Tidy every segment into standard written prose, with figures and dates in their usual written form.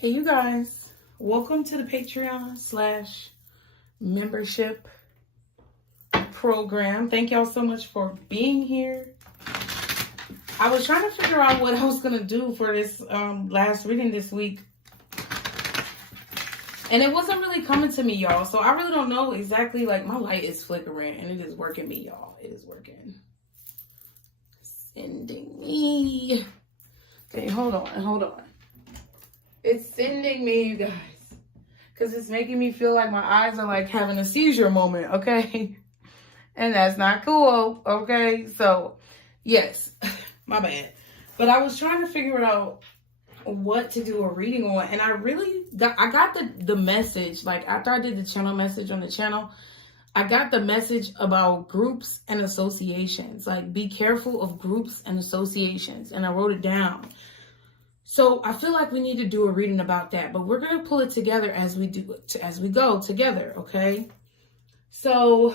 Hey, you guys, welcome to the Patreon / membership program. Thank y'all so much for being here. I was trying to figure out what I was going to do for this last reading this week. And it wasn't really coming to me, y'all. So I really don't know exactly, like, my light is flickering and it is working me, y'all. It is working. Sending me. Okay, hold on. It's sending me, you guys, because it's making me feel like my eyes are like having a seizure moment, okay? And that's not cool, okay? So, yes, my bad. But I was trying to figure out what to do a reading on, and I got the message, like after I did the channel message on the channel, I got the message about groups and associations, like be careful of groups and associations, and I wrote it down. So I feel like we need to do a reading about that, but we're going to pull it together as we go together, okay? So,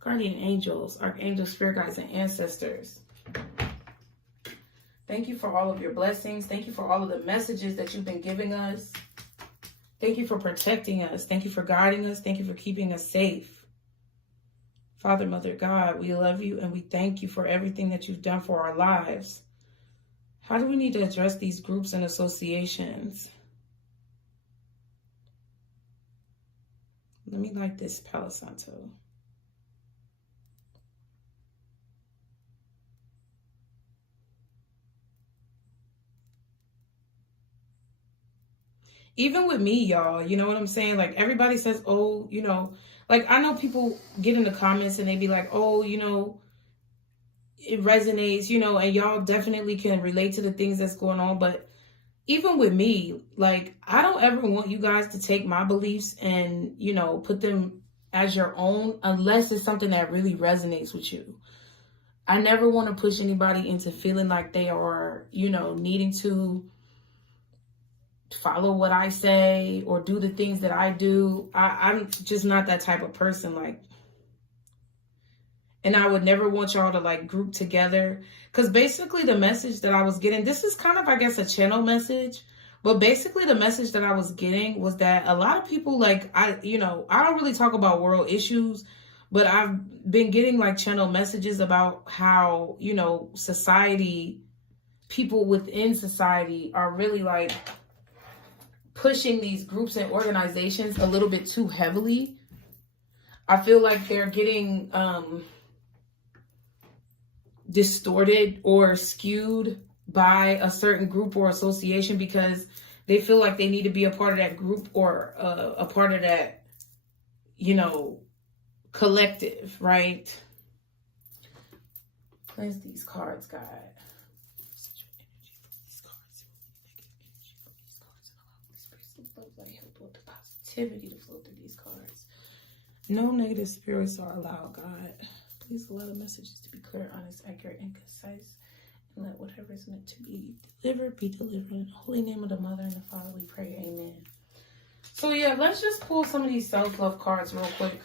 guardian angels, archangels, spirit guides, and ancestors, thank you for all of your blessings. Thank you for all of the messages that you've been giving us. Thank you for protecting us. Thank you for guiding us. Thank you for keeping us safe. Father, Mother, God, we love you and we thank you for everything that you've done for our lives. How do we need to address these groups and associations? Let me light this Palo Santo. Even with me, y'all, you know what I'm saying? Like, everybody says, oh, you know, like, I know people get in the comments and they be like, oh, you know, it resonates, you know, and y'all definitely can relate to the things that's going on. But even with me, like, I don't ever want you guys to take my beliefs and, you know, put them as your own unless it's something that really resonates with you. I never want to push anybody into feeling like they are, you know, needing to follow what I say or do the things that I do. I'm just not that type of person. Like, and I would never want y'all to like group together, because basically the message that I was getting, this is kind of, I guess, a channel message, but basically the message that I was getting was that a lot of people, like, I don't really talk about world issues, but I've been getting like channel messages about how, you know, society, people within society are really like pushing these groups and organizations a little bit too heavily. I feel like they're getting distorted or skewed by a certain group or association because they feel like they need to be a part of that group or a part of that, you know, collective, right? Cleanse these cards, God. Positivity to flow through these cards. No negative spirits are allowed, God. Please allow the messages to be clear, honest, accurate, and concise. And let whatever is meant to be delivered be delivered. In the holy name of the Mother and the Father, we pray. Amen. So yeah, let's just pull some of these self-love cards real quick.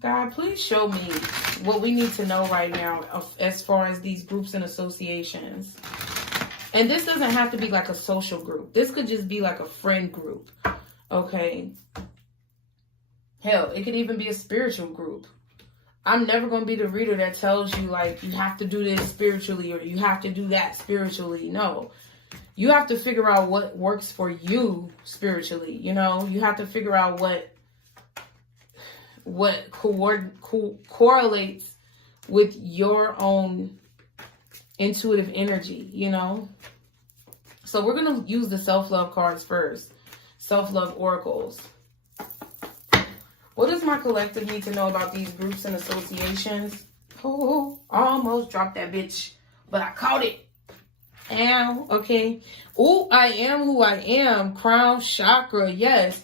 God, please show me what we need to know right now as far as these groups and associations. And this doesn't have to be like a social group. This could just be like a friend group. Okay. Hell, it could even be a spiritual group. I'm never going to be the reader that tells you, like, you have to do this spiritually or you have to do that spiritually. No. You have to figure out what works for you spiritually. You know, you have to figure out what correlates with your own intuitive energy, you know. So we're going to use the self-love cards first. Self-love oracles. What does my collective need to know about these groups and associations? Oh, almost dropped that bitch, but I caught it. Ow, okay. Oh, I am who I am. Crown chakra, yes.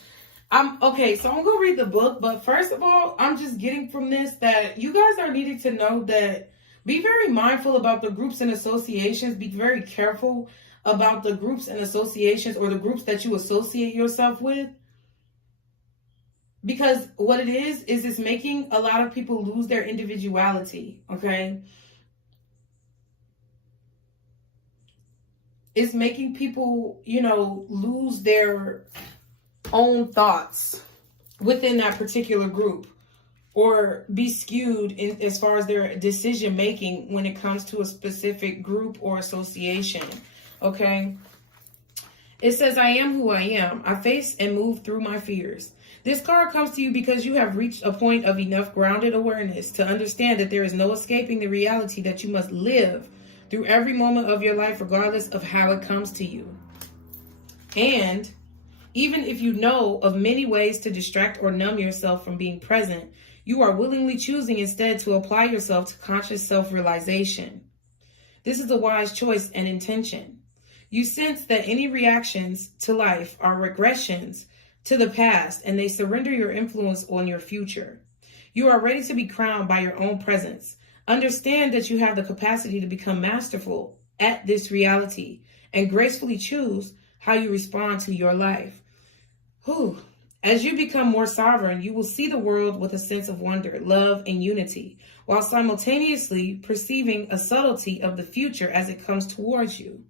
Okay, so I'm going to read the book, but first of all, I'm just getting from this that you guys are needing to know that be very mindful about the groups and associations. Be very careful about the groups and associations or the groups that you associate yourself with. Because what it is it's making a lot of people lose their individuality, okay? it's making people, you know, lose their own thoughts within that particular group, or be skewed in as far as their decision making when it comes to a specific group or association. Okay. It says, I am who I am. I face and move through my fears. This card comes to you because you have reached a point of enough grounded awareness to understand that there is no escaping the reality that you must live through every moment of your life, regardless of how it comes to you. And even if you know of many ways to distract or numb yourself from being present, you are willingly choosing instead to apply yourself to conscious self-realization. This is a wise choice and intention. You sense that any reactions to life are regressions to the past, and they surrender your influence on your future. You are ready to be crowned by your own presence. Understand that you have the capacity to become masterful at this reality and gracefully choose how you respond to your life. As you become more sovereign, you will see the world with a sense of wonder, love, and unity, while simultaneously perceiving a subtlety of the future as it comes towards you.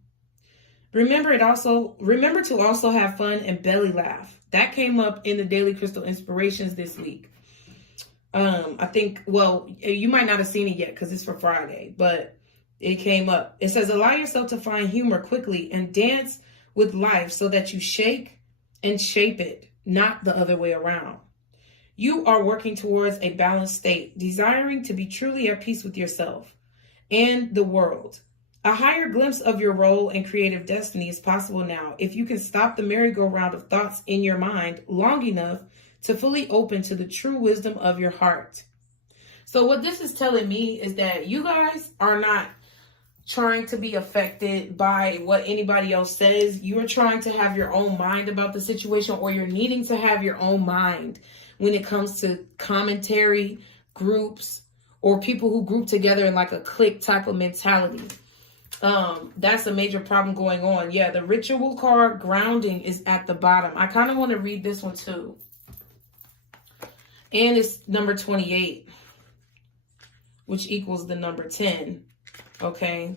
Remember to also have fun and belly laugh. That came up in the Daily Crystal Inspirations this week. I think, well, you might not have seen it yet because it's for Friday, but it came up. It says, allow yourself to find humor quickly and dance with life so that you shake and shape it, not the other way around. You are working towards a balanced state, desiring to be truly at peace with yourself and the world. A higher glimpse of your role and creative destiny is possible now if you can stop the merry-go-round of thoughts in your mind long enough to fully open to the true wisdom of your heart. So what this is telling me is that you guys are not trying to be affected by what anybody else says. You're trying to have your own mind about the situation, or you're needing to have your own mind when it comes to commentary, groups, or people who group together in like a clique type of mentality. That's a major problem going on. Yeah, the ritual card, grounding, is at the bottom. I kind of want to read this one too. And it's number 28, which equals the number 10. Okay.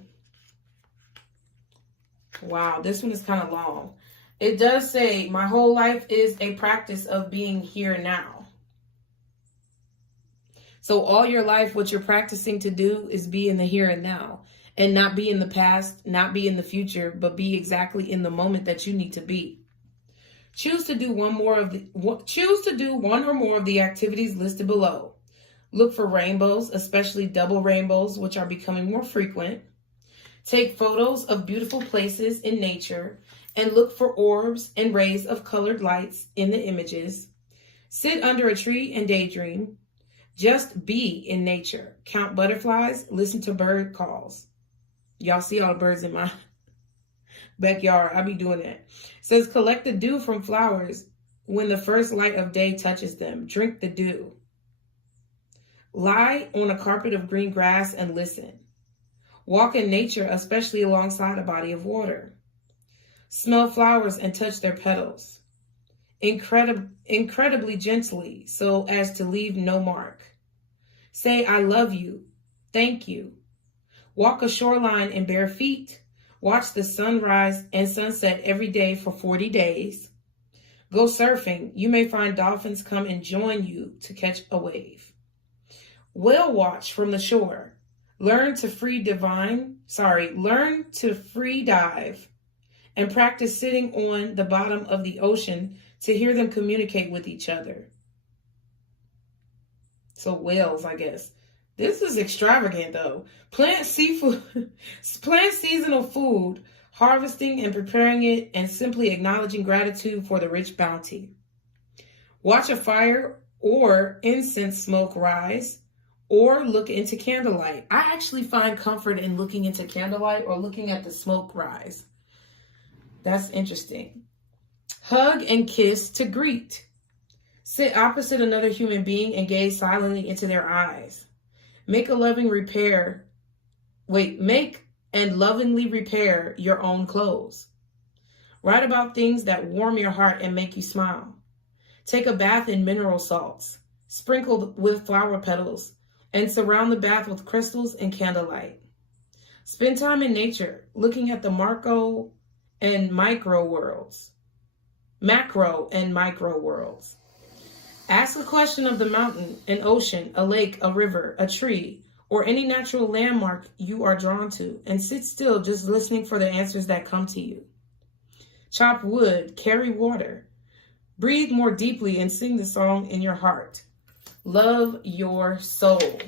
Wow, this one is kind of long. It does say, my whole life is a practice of being here now. So all your life, what you're practicing to do is be in the here and now. And not be in the past, not be in the future, but be exactly in the moment that you need to be. Choose to do one or more of the activities listed below. Look for rainbows, especially double rainbows, which are becoming more frequent. Take photos of beautiful places in nature and look for orbs and rays of colored lights in the images. Sit under a tree and daydream. Just be in nature. Count butterflies, listen to bird calls. Y'all see all the birds in my backyard. I be doing that. It says, collect the dew from flowers when the first light of day touches them. Drink the dew. Lie on a carpet of green grass and listen. Walk in nature, especially alongside a body of water. Smell flowers and touch their petals. Incredibly gently, so as to leave no mark. Say, I love you. Thank you. Walk a shoreline in bare feet. Watch the sunrise and sunset every day for 40 days. Go surfing. You may find dolphins come and join you to catch a wave. Whale watch from the shore. Learn to free dive and practice sitting on the bottom of the ocean to hear them communicate with each other. So whales, I guess. This is extravagant though. Plant seafood, plant seasonal food, harvesting and preparing it, and simply acknowledging gratitude for the rich bounty. Watch a fire or incense smoke rise, or look into candlelight. I actually find comfort in looking into candlelight or looking at the smoke rise. That's interesting. Hug and kiss to greet. Sit opposite another human being and gaze silently into their eyes. Make and lovingly repair your own clothes. Write about things that warm your heart and make you smile. Take a bath in mineral salts, sprinkled with flower petals, and surround the bath with crystals and candlelight. Spend time in nature, looking at the macro and micro worlds. Macro and micro worlds. Ask a question of the mountain, an ocean, a lake, a river, a tree, or any natural landmark you are drawn to, and sit still just listening for the answers that come to you. Chop wood, carry water. Breathe more deeply and sing the song in your heart. Love your soul.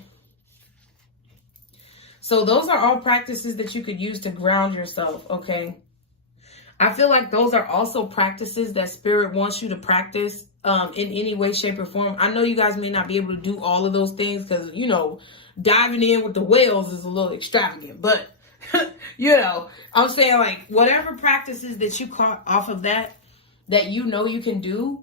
So those are all practices that you could use to ground yourself, okay? I feel like those are also practices that Spirit wants you to practice in any way, shape, or form. I know you guys may not be able to do all of those things because, you know, diving in with the whales is a little extravagant. But, you know, I'm saying like whatever practices that you caught off of that you know you can do,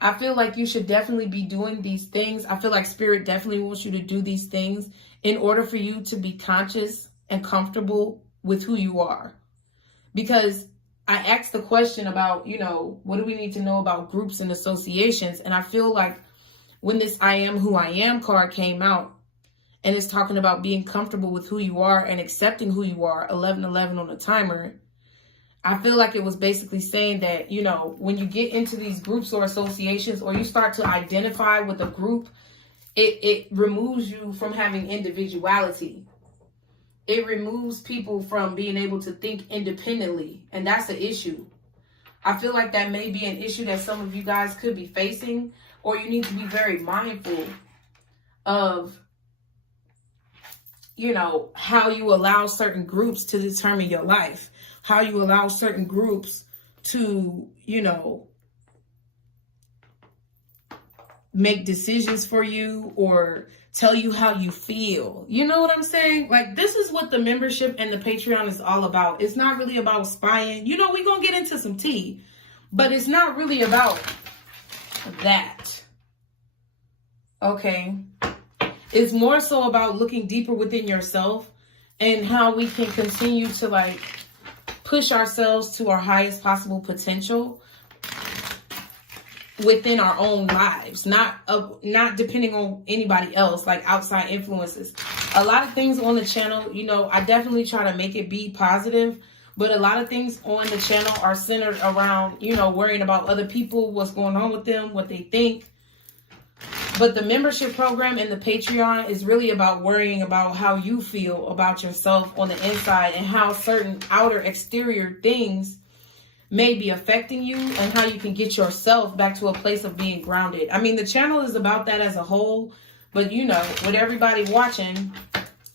I feel like you should definitely be doing these things. I feel like Spirit definitely wants you to do these things in order for you to be conscious and comfortable with who you are. Because I asked the question about, you know, what do we need to know about groups and associations? And I feel like when this I Am Who I Am card came out and it's talking about being comfortable with who you are and accepting who you are, 1111 on the timer, I feel like it was basically saying that, you know, when you get into these groups or associations or you start to identify with a group, it removes you from having individuality. It removes people from being able to think independently. And that's the issue. I feel like that may be an issue that some of you guys could be facing, or you need to be very mindful of, you know, how you allow certain groups to determine your life, how you allow certain groups to, you know, make decisions for you or tell you how you feel. You know what I'm saying? Like, this is what the membership and the Patreon is all about. It's not really about spying. You know, we're going to get into some tea, but it's not really about that. Okay? It's more so about looking deeper within yourself and how we can continue to, like, push ourselves to our highest possible potential within our own lives, not depending on anybody else, like outside influences. A lot of things on the channel, you know, I definitely try to make it be positive, but a lot of things on the channel are centered around, you know, worrying about other people, what's going on with them, what they think. But the membership program and the Patreon is really about worrying about how you feel about yourself on the inside and how certain outer exterior things may be affecting you and how you can get yourself back to a place of being grounded. I mean, the channel is about that as a whole, but you know, with everybody watching,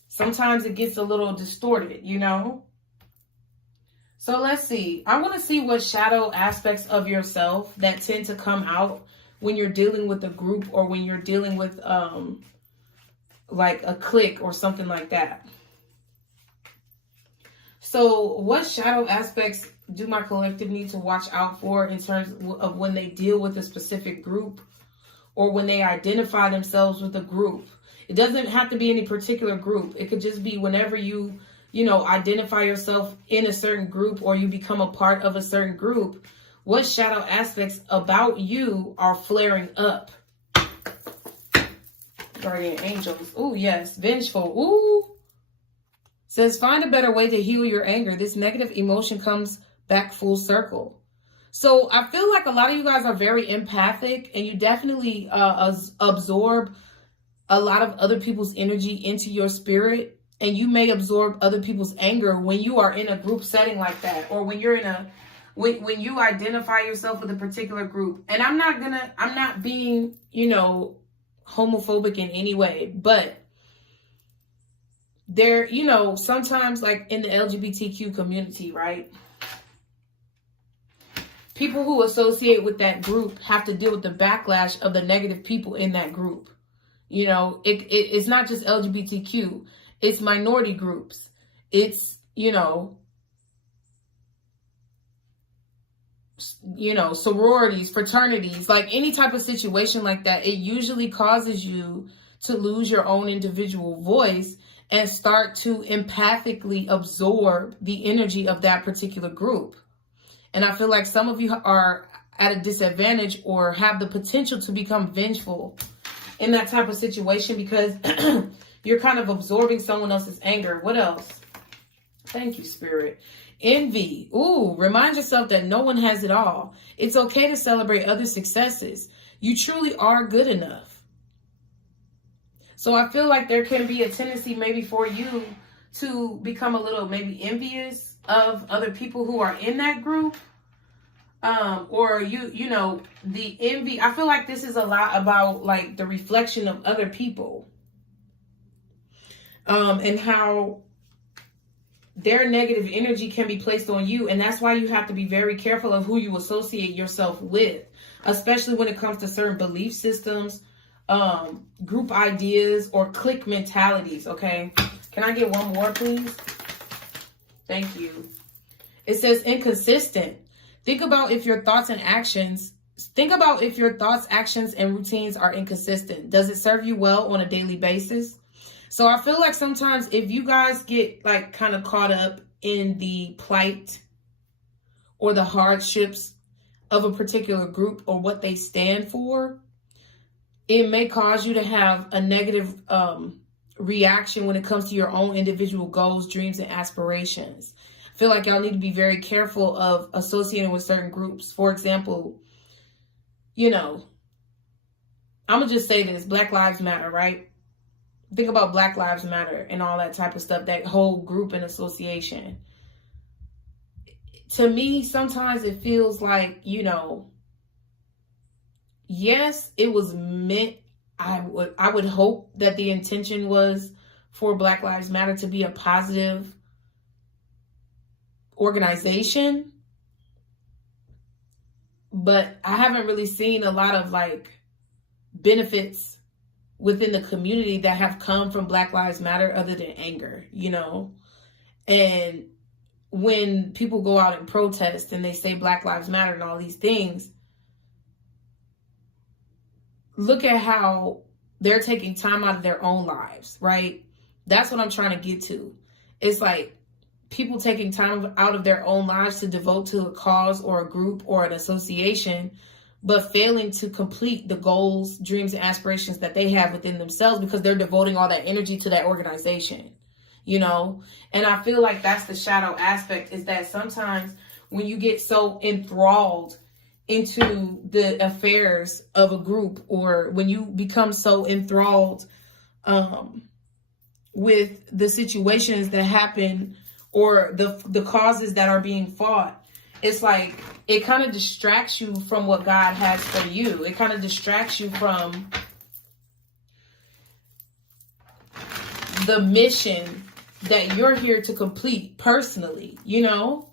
sometimes it gets a little distorted, you know? So let's see. I want to see what shadow aspects of yourself that tend to come out when you're dealing with a group or when you're dealing with like a clique or something like that. So what shadow aspects do my collective need to watch out for in terms of when they deal with a specific group or when they identify themselves with a group? It doesn't have to be any particular group. It could just be whenever you know, identify yourself in a certain group or you become a part of a certain group, what shadow aspects about you are flaring up? Guardian angels. Ooh, yes. Vengeful. Ooh. Says, find a better way to heal your anger. This negative emotion comes back full circle. So I feel like a lot of you guys are very empathic and you definitely absorb a lot of other people's energy into your spirit. And you may absorb other people's anger when you are in a group setting like that, or when you're in a, when you identify yourself with a particular group. And I'm not being, you know, homophobic in any way, but there, you know, sometimes like in the LGBTQ community, right? People who associate with that group have to deal with the backlash of the negative people in that group. You know, it's not just LGBTQ. It's minority groups. It's, you know, sororities, fraternities, like any type of situation like that. It usually causes you to lose your own individual voice and start to empathically absorb the energy of that particular group. And I feel like some of you are at a disadvantage or have the potential to become vengeful in that type of situation because you're kind of absorbing someone else's anger. What else? Thank you, Spirit. Envy. Ooh, remind yourself that no one has it all. It's okay to celebrate other successes. You truly are good enough. So I feel like there can be a tendency maybe for you to become a little maybe envious of other people who are in that group. Or you know, the envy. I feel like this is a lot about like the reflection of other people. And how their negative energy can be placed on you. And that's why you have to be very careful of who you associate yourself with, especially when it comes to certain belief systems, group ideas, or clique mentalities. Okay. Can I get one more, please? Thank you. It says inconsistent. Think about if your thoughts, actions, and routines are inconsistent. Does it serve you well on a daily basis? So I feel like sometimes if you guys get like kind of caught up in the plight or the hardships of a particular group or what they stand for, it may cause you to have a negative reaction when it comes to your own individual goals, dreams, and aspirations. I feel like y'all need to be very careful of associating with certain groups. For example, you know, I'm going to just say this, Black Lives Matter, right? Think about Black Lives Matter and all that type of stuff, that whole group and association. To me, sometimes it feels like, you know, yes, it was meant, I would hope that the intention was for Black Lives Matter to be a positive organization. But I haven't really seen a lot of like benefits within the community that have come from Black Lives Matter other than anger, you know? And when people go out and protest and they say Black Lives Matter and all these things, look at how they're taking time out of their own lives, right? That's what I'm trying to get to. It's like people taking time out of their own lives to devote to a cause or a group or an association, but failing to complete the goals, dreams, and aspirations that they have within themselves because they're devoting all that energy to that organization, you know? And I feel like that's the shadow aspect, is that sometimes when you get so enthralled into the affairs of a group, or when you become so enthralled with the situations that happen or the causes that are being fought, it's like it kind of distracts you from what God has for you. It kind of distracts you from the mission that you're here to complete personally, you know?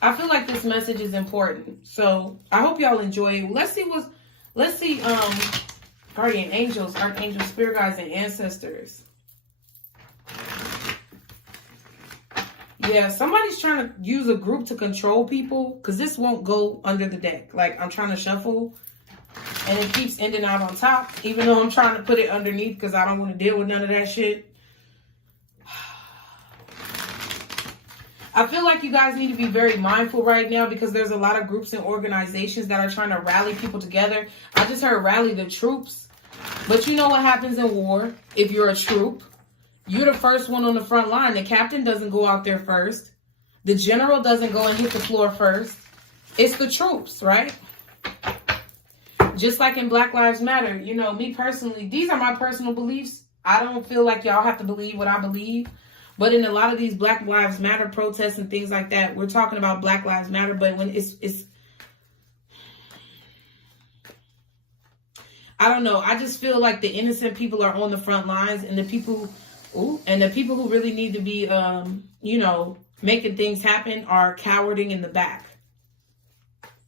I feel like this message is important. So I hope y'all enjoy it. Let's see guardian angels, archangels, spirit guides, and ancestors. Yeah, somebody's trying to use a group to control people, because this won't go under the deck. Like, I'm trying to shuffle and it keeps ending out on top, even though I'm trying to put it underneath because I don't want to deal with none of that shit. I feel like you guys need to be very mindful right now, because there's a lot of groups and organizations that are trying to rally people together. I just heard rally the troops. But you know what happens in war? If you're a troop, you're the first one on the front line. The captain doesn't go out there first. The general doesn't go and hit the floor first. It's the troops, right? Just like in Black Lives Matter, you know, me personally, these are my personal beliefs. I don't feel like y'all have to believe what I believe. But in a lot of these Black Lives Matter protests and things like that, we're talking about Black Lives Matter, but when it's I don't know. I just feel like the innocent people are on the front lines, and the people who really need to be, you know, making things happen are cowarding in the back,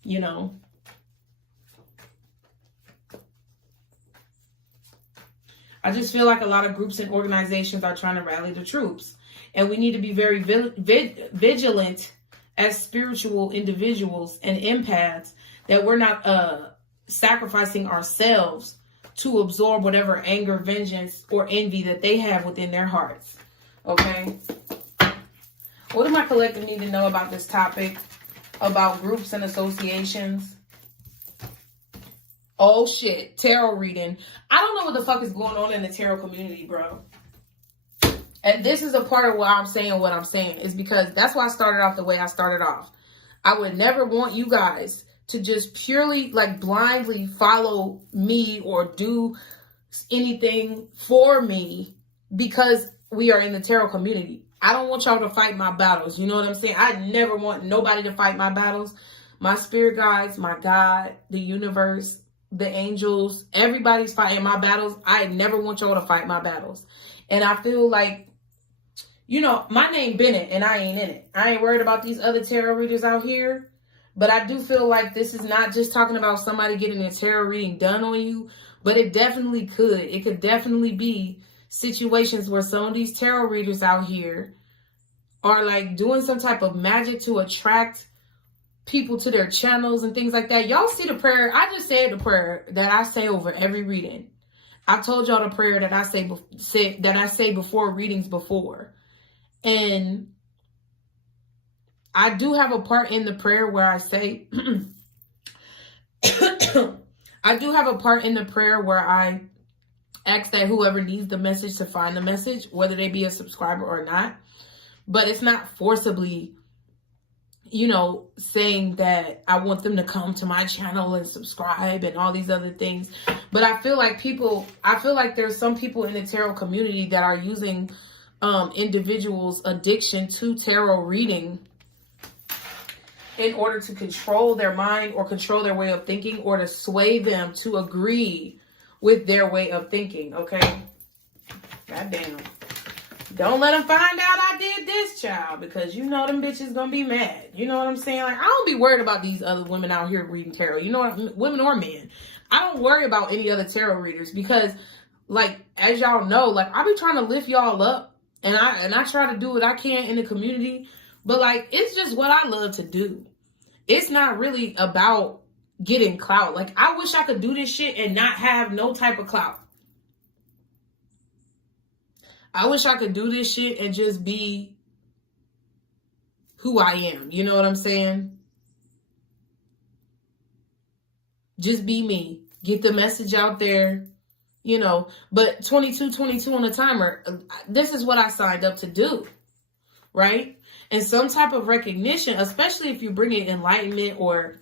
you know. I just feel like a lot of groups and organizations are trying to rally the troops. And we need to be very vigilant as spiritual individuals and empaths, that we're not sacrificing ourselves to absorb whatever anger, vengeance, or envy that they have within their hearts. Okay? What do my collective need to know about this topic, about groups and associations? Oh shit, tarot reading. I don't know what the fuck is going on in the tarot community, bro. And this is a part of why I'm saying what I'm saying, is because that's why I started off the way I started off. I would never want you guys to just purely like blindly follow me or do anything for me because we are in the tarot community. I don't want y'all to fight my battles. You know what I'm saying? I never want nobody to fight my battles. My spirit guides, my God, the universe, the angels, everybody's fighting my battles. I never want y'all to fight my battles. And I feel like, you know, my name Bennett and I ain't in it. I ain't worried about these other tarot readers out here. But I do feel like this is not just talking about somebody getting a tarot reading done on you. But it definitely could. It could definitely be situations where some of these tarot readers out here are like doing some type of magic to attract people to their channels and things like that. Y'all see the prayer. I just said the prayer that I say over every reading. I told y'all the prayer that I say before readings before. And I do have a part in the prayer where I say, I do have a part in the prayer where I ask that whoever needs the message to find the message, whether they be a subscriber or not. But it's not forcibly, you know, saying that I want them to come to my channel and subscribe and all these other things. But I feel like there's some people in the tarot community that are using individuals' addiction to tarot reading in order to control their mind or control their way of thinking or to sway them to agree with their way of thinking, okay? Goddamn. Don't let them find out I did this, child, because you know them bitches gonna be mad. You know what I'm saying? Like, I don't be worried about these other women out here reading tarot. You know what? Women or men. I don't worry about any other tarot readers because, like, as y'all know, like, I be trying to lift y'all up and I try to do what I can in the community. But, like, it's just what I love to do. It's not really about getting clout. Like, I wish I could do this shit and not have no type of clout. I wish I could do this shit and just be who I am. You know what I'm saying? Just be me. Get the message out there, you know. But 22 on the timer, this is what I signed up to do, right? And some type of recognition, especially if you're bringing enlightenment or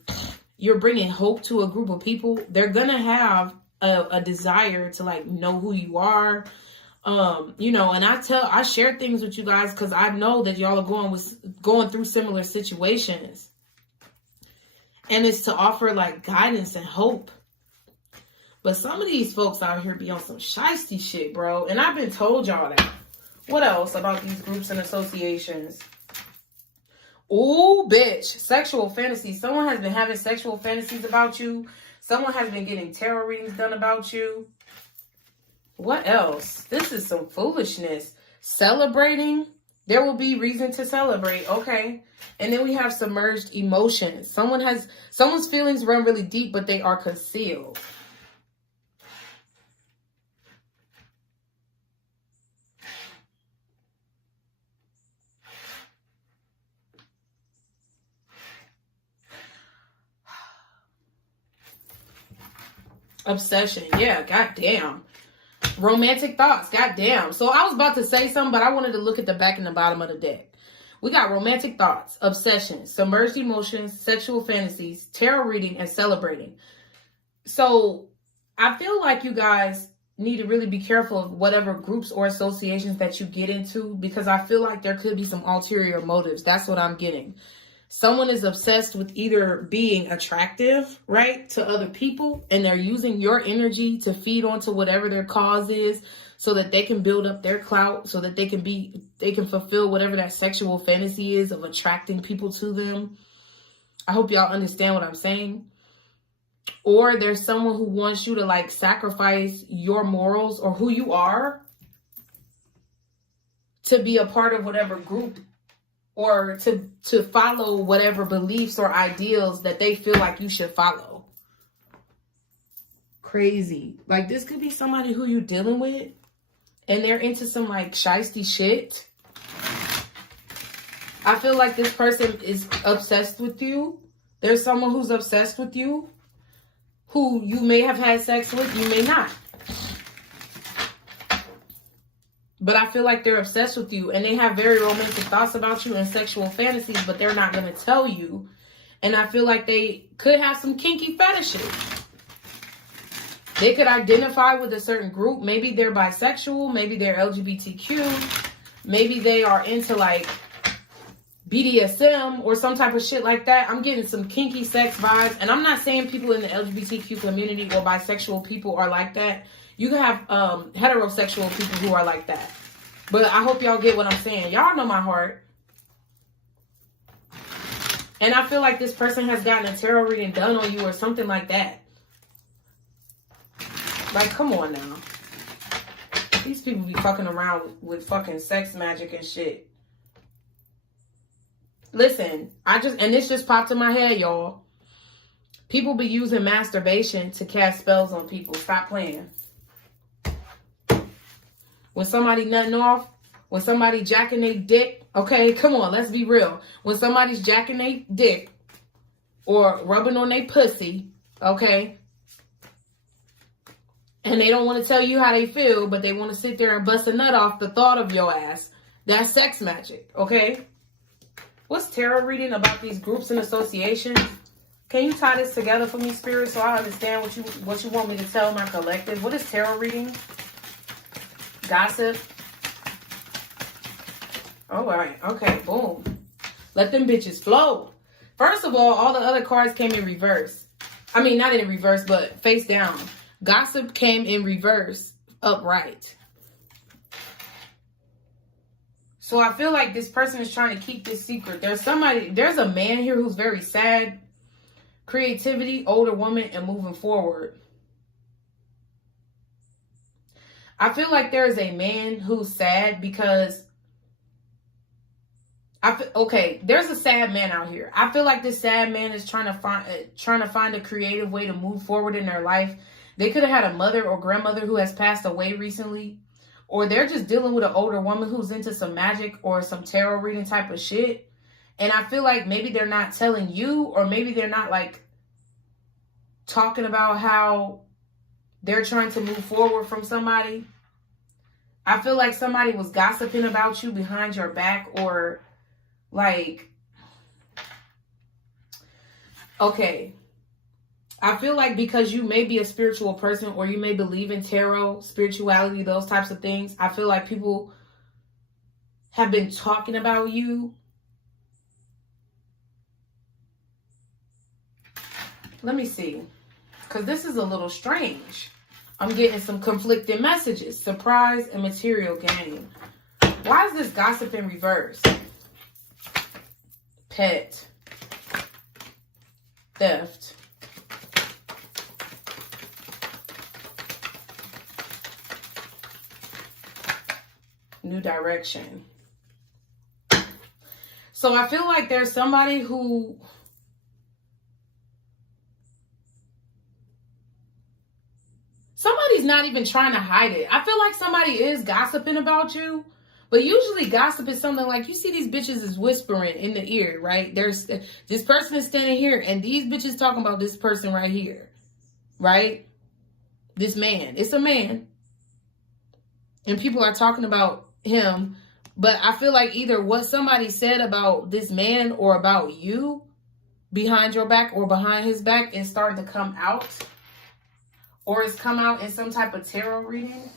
you're bringing hope to a group of people, they're going to have a desire to, like, know who you are. You know, and I share things with you guys because I know that y'all are going through similar situations. And it's to offer, like, guidance and hope. But some of these folks out here be on some shiesty shit, bro. And I've been told y'all that. What else about these groups and associations? Ooh, bitch. Sexual fantasies. Someone has been having sexual fantasies about you. Someone has been getting tarot readings done about you. What else? This is some foolishness. Celebrating. There will be reason to celebrate. Okay. And then we have submerged emotions. Someone's feelings run really deep, but they are concealed. Obsession. Yeah, goddamn. Romantic thoughts. Goddamn. So I was about to say something, but I wanted to look at the back and the bottom of the deck. We got romantic thoughts, obsession, submerged emotions, sexual fantasies, tarot reading, and celebrating. So I feel like you guys need to really be careful of whatever groups or associations that you get into, because I feel like there could be some ulterior motives. That's what I'm getting. Someone is obsessed with either being attractive, right, to other people, and they're using your energy to feed onto whatever their cause is so that they can build up their clout, so that they can fulfill whatever that sexual fantasy is of attracting people to them. I hope y'all understand what I'm saying. Or there's someone who wants you to, like, sacrifice your morals or who you are to be a part of whatever group, or to follow whatever beliefs or ideals that they feel like you should follow. Crazy. Like, this could be somebody who you're dealing with, and they're into some, like, shiesty shit. I feel like this person is obsessed with you. There's someone who's obsessed with you, who you may have had sex with, you may not. But I feel like they're obsessed with you, and they have very romantic thoughts about you and sexual fantasies, but they're not going to tell you. And I feel like they could have some kinky fetishes. They could identify with a certain group. Maybe they're bisexual. Maybe they're LGBTQ. Maybe they are into like BDSM or some type of shit like that. I'm getting some kinky sex vibes. And I'm not saying people in the LGBTQ community or bisexual people are like that. You can have heterosexual people who are like that. But I hope y'all get what I'm saying. Y'all know my heart. And I feel like this person has gotten a tarot reading done on you or something like that. Like, come on now. These people be fucking around with fucking sex magic and shit. Listen, and this just popped in my head, y'all. People be using masturbation to cast spells on people. Stop playing. When somebody nutting off, when somebody jacking their dick, okay, come on, let's be real. When somebody's jacking their dick or rubbing on their pussy, okay, and they don't want to tell you how they feel, but they want to sit there and bust a nut off the thought of your ass, that's sex magic, okay? What's tarot reading about these groups and associations? Can you tie this together for me, Spirit, so I understand what you want me to tell my collective? What is tarot reading? Gossip. All right. Okay. Boom. Let them bitches flow. First of all the other cards came in reverse. I mean, not in reverse, but face down. Gossip came in reverse, upright. So I feel like this person is trying to keep this secret. There's a man here who's very sad. Creativity, older woman, and moving forward. I feel like there is a man who's sad because there's a sad man out here. I feel like this sad man is trying to find a creative way to move forward in their life. They could have had a mother or grandmother who has passed away recently, or they're just dealing with an older woman who's into some magic or some tarot reading type of shit. And I feel like maybe they're not telling you, or maybe they're not like talking about how they're trying to move forward from somebody. I feel like somebody was gossiping about you behind your back, or like, okay. I feel like because you may be a spiritual person, or you may believe in tarot, spirituality, those types of things, I feel like people have been talking about you. Let me see. Because this is a little strange. I'm getting some conflicting messages. Surprise and material gain. Why is this gossip in reverse? Pet. Theft. New direction. So I feel like there's somebody who... somebody's not even trying to hide it. I feel like somebody is gossiping about you. But usually gossip is something like, you see these bitches is whispering in the ear, right? There's this person is standing here and these bitches talking about this person right here, right? This man. It's a man. And people are talking about him. But I feel like either what somebody said about this man or about you behind your back or behind his back is starting to come out. Or it's come out in some type of tarot reading.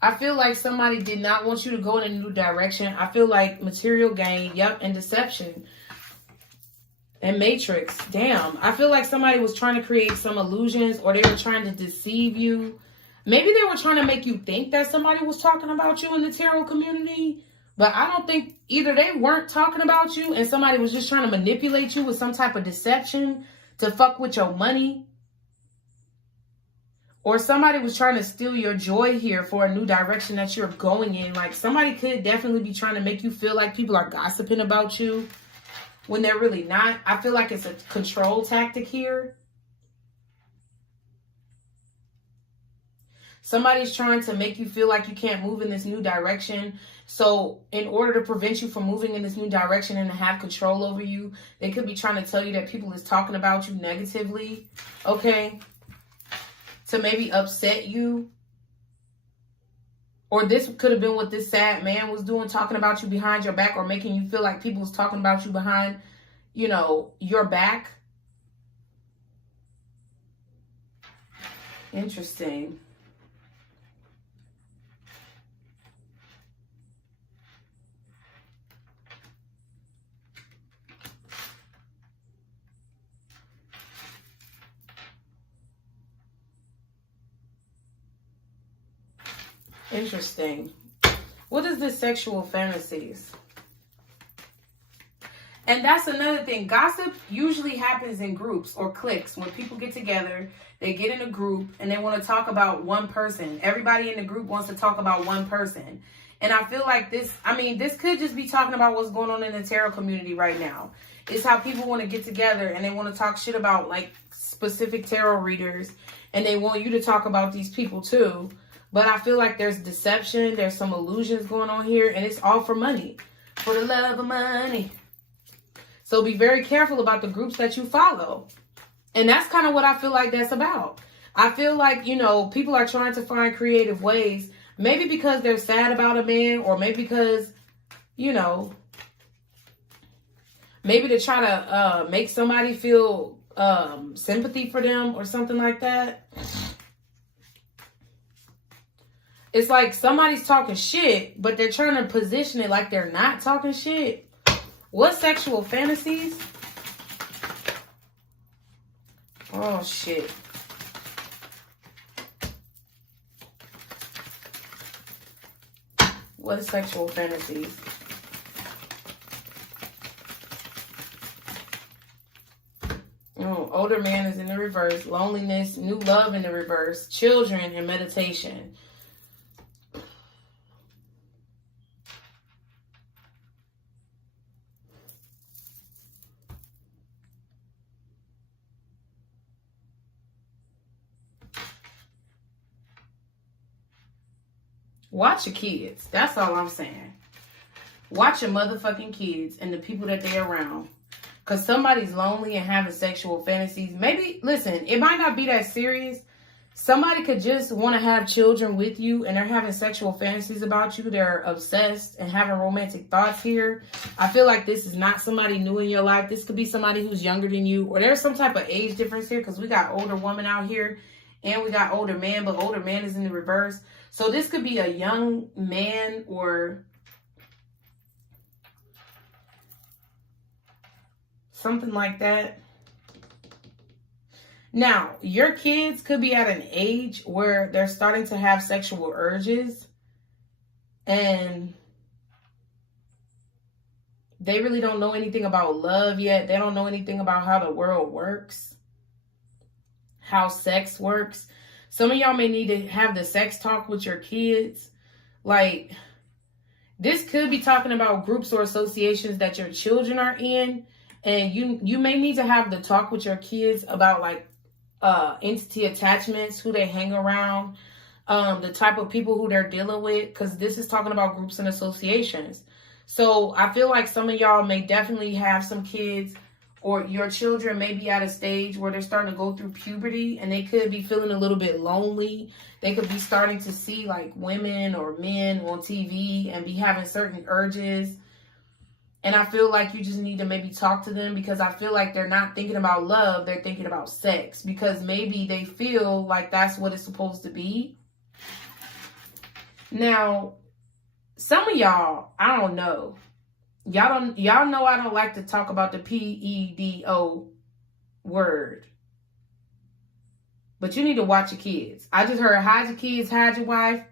I feel like somebody did not want you to go in a new direction. I feel like material gain, yep, and deception. And matrix, damn. I feel like somebody was trying to create some illusions, or they were trying to deceive you. Maybe they were trying to make you think that somebody was talking about you in the tarot community. But I don't think either they weren't talking about you and somebody was just trying to manipulate you with some type of deception to fuck with your money. Or somebody was trying to steal your joy here for a new direction that you're going in. Like, somebody could definitely be trying to make you feel like people are gossiping about you when they're really not. I feel like it's a control tactic here. Somebody's trying to make you feel like you can't move in this new direction. So in order to prevent you from moving in this new direction and to have control over you, they could be trying to tell you that people is talking about you negatively. Okay. to maybe upset you. Or this could have been what this sad man was doing, talking about you behind your back, or making you feel like people was talking about you behind, you know, your back. Interesting. Interesting. What is this sexual fantasies? And that's another thing. Gossip usually happens in groups or cliques. When people get together, they get in a group and they want to talk about one person. Everybody in the group wants to talk about one person. And I feel like this, I mean, this could just be talking about what's going on in the tarot community right now. It's how people want to get together and they want to talk shit about like specific tarot readers. And they want you to talk about these people too. But I feel like there's deception. There's some illusions going on here. And it's all for money. For the love of money. So be very careful about the groups that you follow. And that's kind of what I feel like that's about. I feel like, you know, people are trying to find creative ways. Maybe because they're sad about a man. Or maybe because, you know, maybe to try to make somebody feel sympathy for them or something like that. It's like somebody's talking shit, but they're trying to position it like they're not talking shit. What sexual fantasies? Oh, shit. What is sexual fantasies? Oh, older man is in the reverse. Loneliness, new love in the reverse. Children and meditation. Watch your kids. That's all I'm saying. Watch your motherfucking kids and the people that they're around. Because somebody's lonely and having sexual fantasies. Maybe, listen, it might not be that serious. Somebody could just want to have children with you and they're having sexual fantasies about you. They're obsessed and having romantic thoughts here. I feel like this is not somebody new in your life. This could be somebody who's younger than you. Or there's some type of age difference here because we got older woman out here and we got older man, but older man is in the reverse. So this could be a young man or something like that. Now, your kids could be at an age where they're starting to have sexual urges and they really don't know anything about love yet. They don't know anything about how the world works, how sex works. Some of y'all may need to have the sex talk with your kids. Like, this could be talking about groups or associations that your children are in. And you may need to have the talk with your kids about, like, entity attachments, who they hang around, the type of people who they're dealing with. Because this is talking about groups and associations. So I feel like some of y'all may definitely have some kids, or your children may be at a stage where they're starting to go through puberty and they could be feeling a little bit lonely. They could be starting to see like women or men on TV and be having certain urges. And I feel like you just need to maybe talk to them because I feel like they're not thinking about love. They're thinking about sex because maybe they feel like that's what it's supposed to be. Now, some of y'all, I don't know. Y'all know I don't like to talk about the PEDO word. But you need to watch your kids. I just heard hide your kids, hide your wife.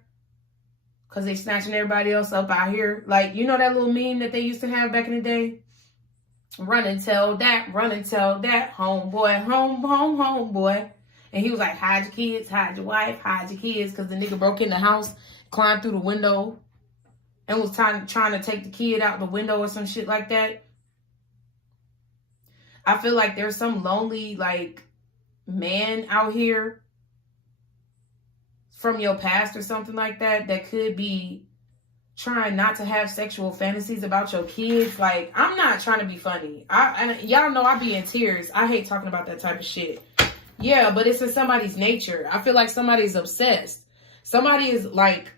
Because they snatching everybody else up out here. Like, you know that little meme that they used to have back in the day? Run and tell that, homeboy, homeboy. And he was like, hide your kids, hide your wife, hide your kids. Because the nigga broke in the house, climbed through the window. And was trying to take the kid out the window or some shit like that. I feel like there's some lonely, like, man out here from your past or something like that that could be trying not to have sexual fantasies about your kids. Like, I'm not trying to be funny. Y'all know I be in tears. I hate talking about that type of shit. Yeah, but it's in somebody's nature. I feel like somebody's obsessed. Somebody is like,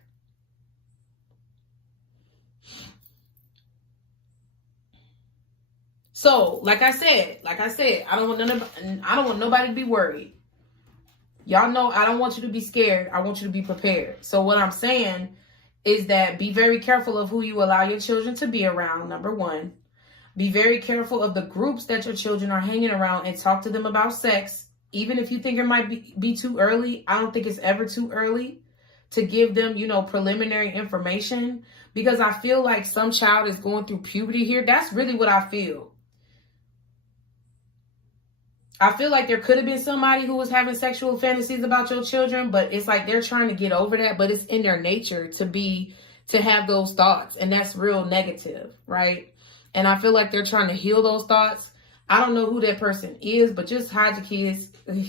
so like I said, I don't want nobody to be worried. Y'all know I don't want you to be scared. I want you to be prepared. So what I'm saying is that be very careful of who you allow your children to be around, number one. Be very careful of the groups that your children are hanging around, and talk to them about sex. Even if you think it might be too early, I don't think it's ever too early to give them, you know, preliminary information. Because I feel like some child is going through puberty here. That's really what I feel. I feel like there could have been somebody who was having sexual fantasies about your children, but it's like they're trying to get over that, but it's in their nature to have those thoughts, and that's real negative, right? And I feel like they're trying to heal those thoughts. I don't know who that person is, but just hide your kids.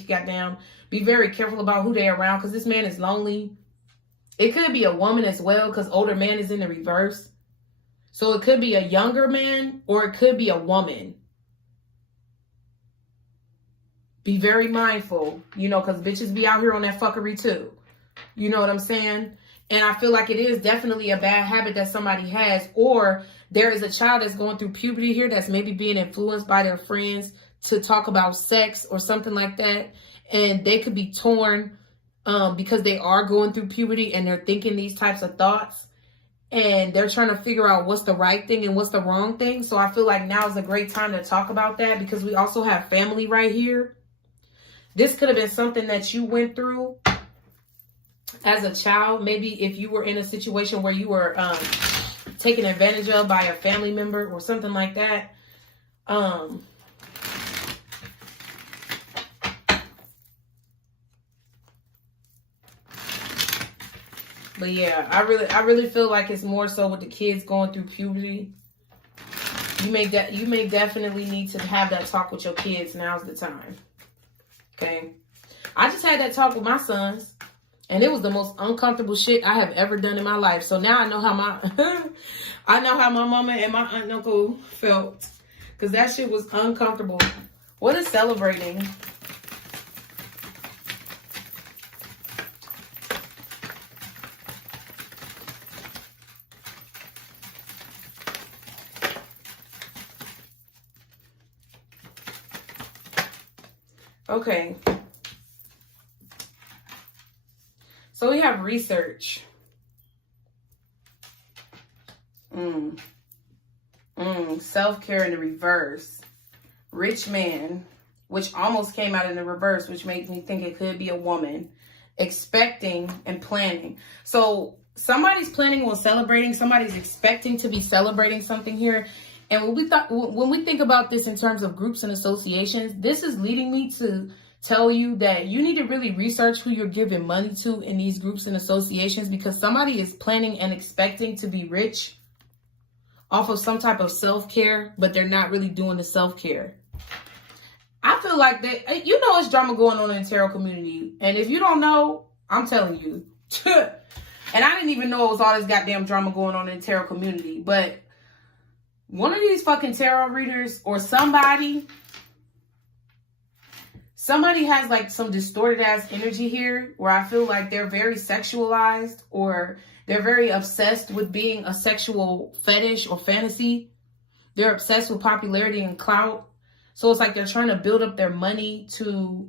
Goddamn, be very careful about who they're around, because this man is lonely. It could be a woman as well, because older man is in the reverse. So it could be a younger man, or it could be a woman. Be very mindful, you know, because bitches be out here on that fuckery too. You know what I'm saying? And I feel like it is definitely a bad habit that somebody has, or there is a child that's going through puberty here that's maybe being influenced by their friends to talk about sex or something like that. And they could be torn because they are going through puberty and they're thinking these types of thoughts. And they're trying to figure out what's the right thing and what's the wrong thing. So I feel like now is a great time to talk about that, because we also have family right here. This could have been something that you went through as a child. Maybe if you were in a situation where you were taken advantage of by a family member or something like that. But yeah, I really feel like it's more so with the kids going through puberty. You may definitely need to have that talk with your kids. Now's the time. Okay, I just had that talk with my sons, and it was the most uncomfortable shit I have ever done in my life. So now I know how my mama and my aunt and uncle felt, because that shit was uncomfortable. What is celebrating? Okay. So we have research. Self-care in the reverse. Rich man, which almost came out in the reverse, which makes me think it could be a woman. Expecting and planning. So somebody's planning on celebrating. Somebody's expecting to be celebrating something here. And when we think about this in terms of groups and associations, this is leading me to tell you that you need to really research who you're giving money to in these groups and associations, because somebody is planning and expecting to be rich off of some type of self-care, but they're not really doing the self-care. I feel like that, you know, it's drama going on in the tarot community. And if you don't know, I'm telling you. And I didn't even know it was all this goddamn drama going on in the tarot community. But one of these fucking tarot readers or somebody has like some distorted ass energy here, where I feel like they're very sexualized, or they're very obsessed with being a sexual fetish or fantasy. They're obsessed with popularity and clout. So it's like they're trying to build up their money to,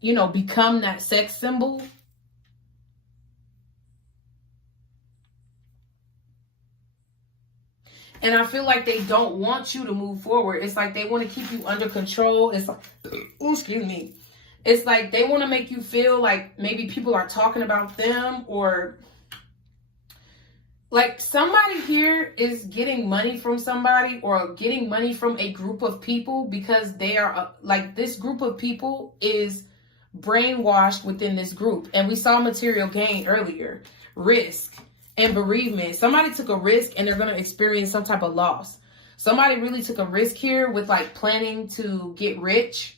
you know, become that sex symbol. And I feel like they don't want you to move forward. It's like they want to keep you under control. It's like, oh, excuse me. It's like they want to make you feel like maybe people are talking about them, or like somebody here is getting money from somebody, or getting money from a group of people, because they are like, this group of people is brainwashed within this group. And we saw material gain earlier, risk and bereavement. Somebody took a risk and they're going to experience some type of loss. Somebody really took a risk here with like planning to get rich,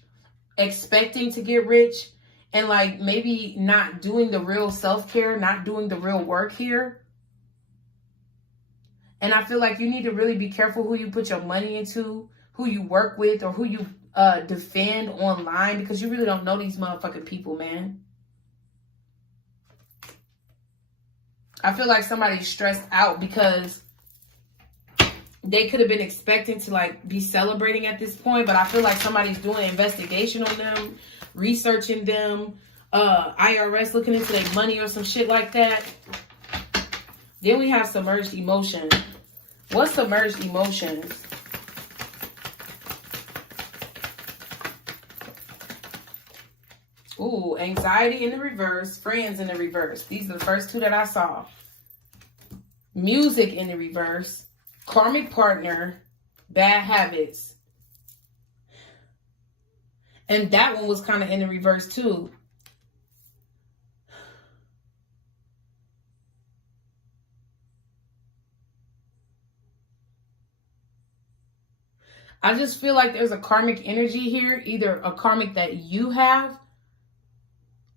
expecting to get rich, and like maybe not doing the real self-care, not doing the real work here. And I feel like you need to really be careful who you put your money into, who you work with, or who you defend online because you really don't know these motherfucking people, man. I feel like somebody's stressed out because they could have been expecting to like be celebrating at this point, but I feel like somebody's doing an investigation on them, researching them, IRS looking into their money or some shit like that. Then we have submerged emotions. What's submerged emotions? Ooh, anxiety in the reverse, friends in the reverse. These are the first two that I saw. Music in the reverse, karmic partner, bad habits. And that one was kind of in the reverse too. I just feel like there's a karmic energy here, either a karmic that you have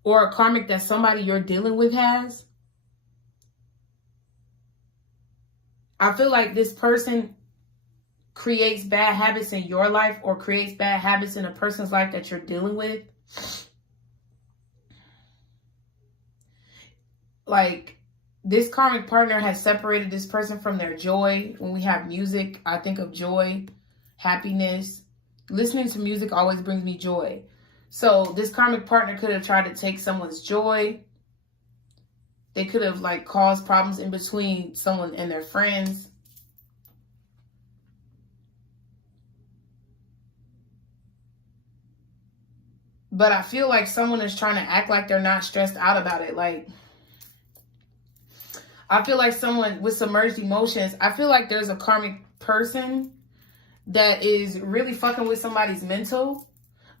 or a karmic that somebody you're dealing with has. I feel like this person creates bad habits in your life or creates bad habits in a person's life that you're dealing with. Like, this karmic partner has separated this person from their joy. When we have music, I think of joy, happiness. Listening to music always brings me joy. So this karmic partner could have tried to take someone's joy. They could have like caused problems in between someone and their friends. But I feel like someone is trying to act like they're not stressed out about it. Like, I feel like someone with submerged emotions, I feel like there's a karmic person that is really fucking with somebody's mental.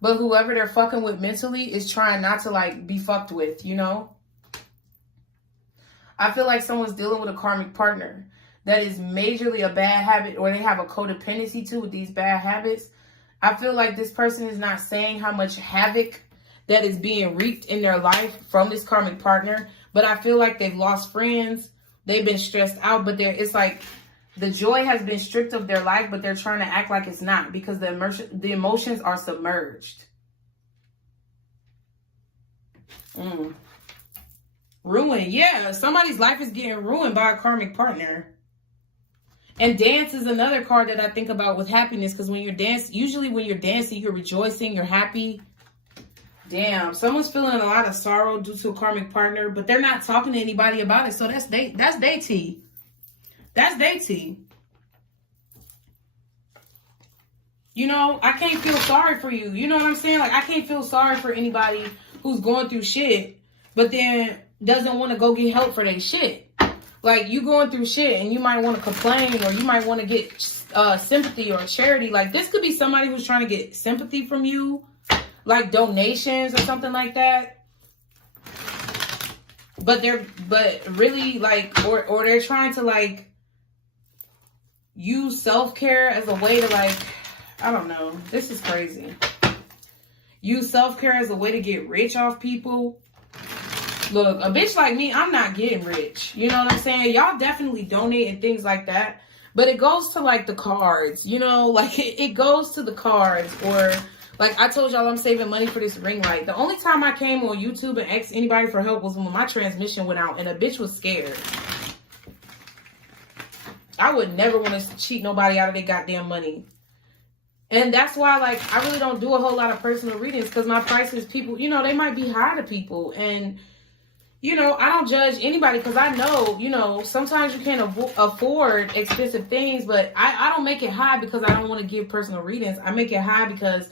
But whoever they're fucking with mentally is trying not to like be fucked with, you know? I feel like someone's dealing with a karmic partner that is majorly a bad habit, or they have a codependency too with these bad habits. I feel like this person is not saying how much havoc that is being wreaked in their life from this karmic partner. But I feel like they've lost friends. They've been stressed out, but it's like the joy has been stripped of their life, but they're trying to act like it's not because the emotions are submerged. Ruin. Yeah, somebody's life is getting ruined by a karmic partner. And dance is another card that I think about with happiness, because when you're usually when you're dancing, you're rejoicing, you're happy. Damn, someone's feeling a lot of sorrow due to a karmic partner, but they're not talking to anybody about it. So that's they tea. That's they tea. You know, I can't feel sorry for you. You know what I'm saying? Like, I can't feel sorry for anybody who's going through shit, but then doesn't want to go get help for their shit. Like, you going through shit and you might want to complain, or you might want to get sympathy or charity. Like, this could be somebody who's trying to get sympathy from you, like donations or something like that. But really like, or they're trying to like use self-care as a way to like, I don't know. This is crazy. Use self-care as a way to get rich off people. Look, a bitch like me, I'm not getting rich. You know what I'm saying? Y'all definitely donate and things like that. But it goes to like the cards, you know, like it goes to the cards. Or like I told y'all, I'm saving money for this ring light. The only time I came on YouTube and asked anybody for help was when my transmission went out and a bitch was scared. I would never want to cheat nobody out of their goddamn money. And that's why, like, I really don't do a whole lot of personal readings, because my prices, people, you know, they might be high to people. And, you know, I don't judge anybody, because I know, you know, sometimes you can't afford expensive things, but I don't make it high because I don't want to give personal readings. I make it high because,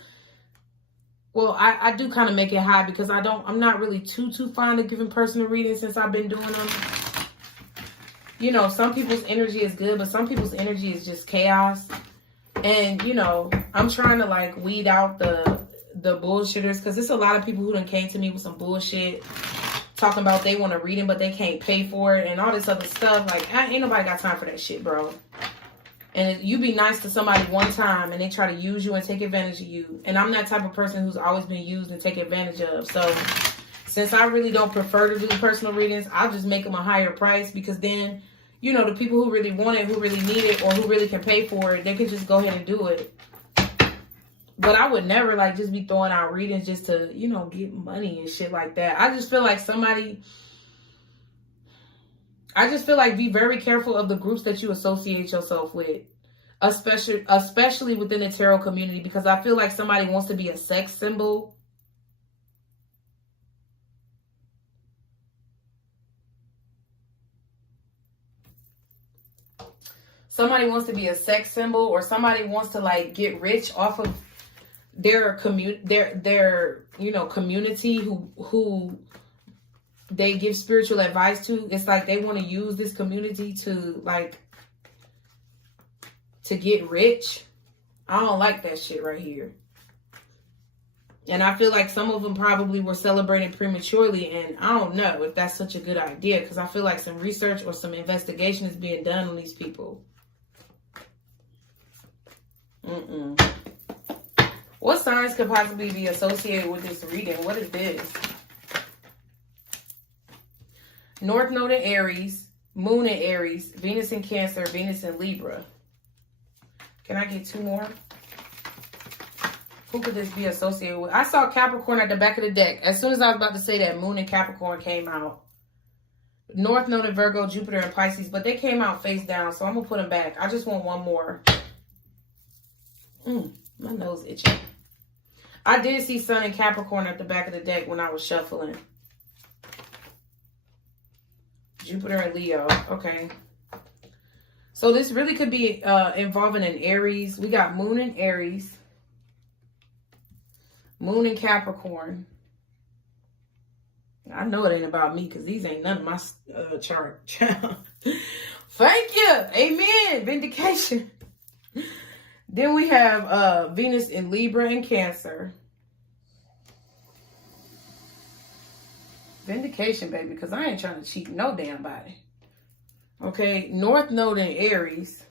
well, I do kind of make it high because I'm not really too fond of giving personal readings since I've been doing them. You know, some people's energy is good, but some people's energy is just chaos. And, you know, I'm trying to, like, weed out the bullshitters, because there's a lot of people who done came to me with some bullshit, talking about they want a reading, but they can't pay for it and all this other stuff. Like, ain't nobody got time for that shit, bro. And you be nice to somebody one time and they try to use you and take advantage of you. And I'm that type of person who's always been used and taken advantage of. So, since I really don't prefer to do personal readings, I'll just make them a higher price, because then, you know, the people who really want it, who really need it, or who really can pay for it, they can just go ahead and do it. But I would never like just be throwing out readings just to, you know, get money and shit like that. I just feel like be very careful of the groups that you associate yourself with, especially within the tarot community, because I feel like somebody wants to be a sex symbol. Somebody wants to be a sex symbol, or somebody wants to like get rich off of their you know, community who they give spiritual advice to. It's like they want to use this community to get rich. I don't like that shit right here. And I feel like some of them probably were celebrating prematurely, and I don't know if that's such a good idea, because I feel like some research or some investigation is being done on these people. What signs could possibly be associated with this reading? What is this? North Node in Aries, Moon in Aries, Venus in Cancer, Venus in Libra. Can I get 2 more? Who could this be associated with? I saw Capricorn at the back of the deck. As soon as I was about to say that, Moon and Capricorn came out. North Node in Virgo, Jupiter and Pisces, but they came out face down, so I'm going to put them back. I just want 1 more. My nose itching. I did see Sun and Capricorn at the back of the deck when I was shuffling. Jupiter and Leo. Okay. So this really could be involving an Aries. We got Moon in Aries. Moon in Capricorn. I know it ain't about me because these ain't none of my chart. Thank you. Amen. Vindication. Then we have Venus in Libra and Cancer. Vindication, baby, because I ain't trying to cheat no damn body. Okay, North Node in Aries.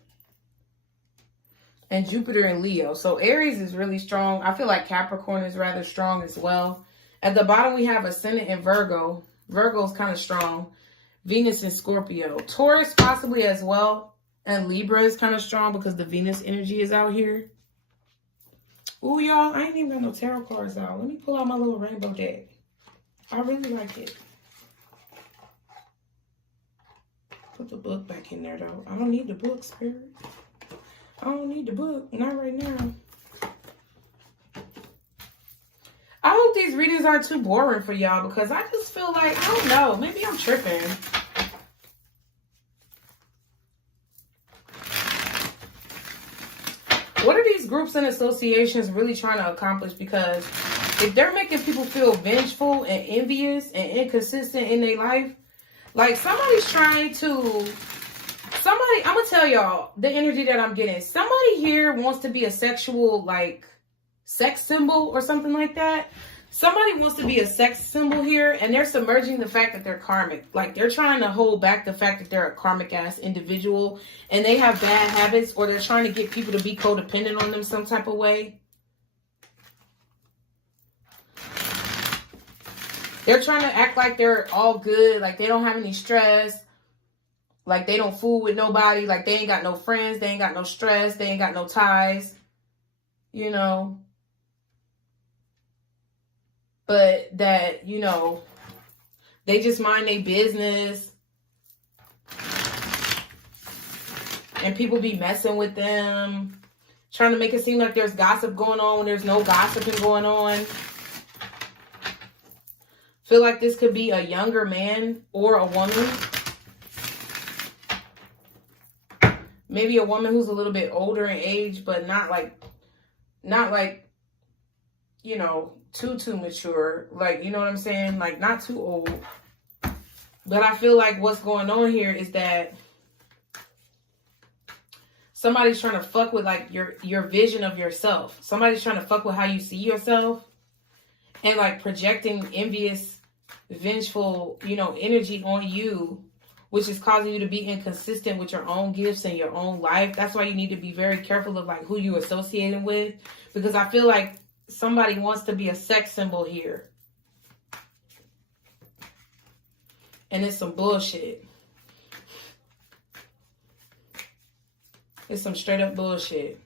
And Jupiter in Leo. So Aries is really strong. I feel like Capricorn is rather strong as well. At the bottom, we have Ascendant in Virgo. Virgo is kind of strong. Venus in Scorpio. Taurus possibly as well. And Libra is kind of strong because the Venus energy is out here. Ooh, y'all, I ain't even got no tarot cards out. Let me pull out my little rainbow deck. I really like it. Put the book back in there, though. I don't need the book, Spirit. I don't need the book. Not right now. I hope these readings aren't too boring for y'all, because I just feel like, I don't know, maybe I'm tripping. What are these groups and associations really trying to accomplish? Because if they're making people feel vengeful and envious and inconsistent in their life, like somebody's trying to, I'm going to tell y'all the energy that I'm getting. Somebody here wants to be a sexual, like, sex symbol or something like that. Somebody wants to be a sex symbol here, and they're submerging the fact that they're karmic. Like, they're trying to hold back the fact that they're a karmic-ass individual, and they have bad habits, or they're trying to get people to be codependent on them some type of way. They're trying to act like they're all good, like they don't have any stress, like they don't fool with nobody, like they ain't got no friends, they ain't got no stress, they ain't got no ties, you know. But that, you know, they just mind their business. And people be messing with them. Trying to make it seem like there's gossip going on when there's no gossiping going on. Feel like this could be a younger man or a woman. Maybe a woman who's a little bit older in age, but not like, you know, too mature, like, you know what I'm saying, like not too old. But I feel like what's going on here is that somebody's trying to fuck with like your vision of yourself. Somebody's trying to fuck with how you see yourself, and like projecting envious, vengeful, you know, energy on you, which is causing you to be inconsistent with your own gifts and your own life. That's why you need to be very careful of like who you associating with, because I feel like somebody wants to be a sex symbol here. And it's some bullshit. It's some straight up bullshit.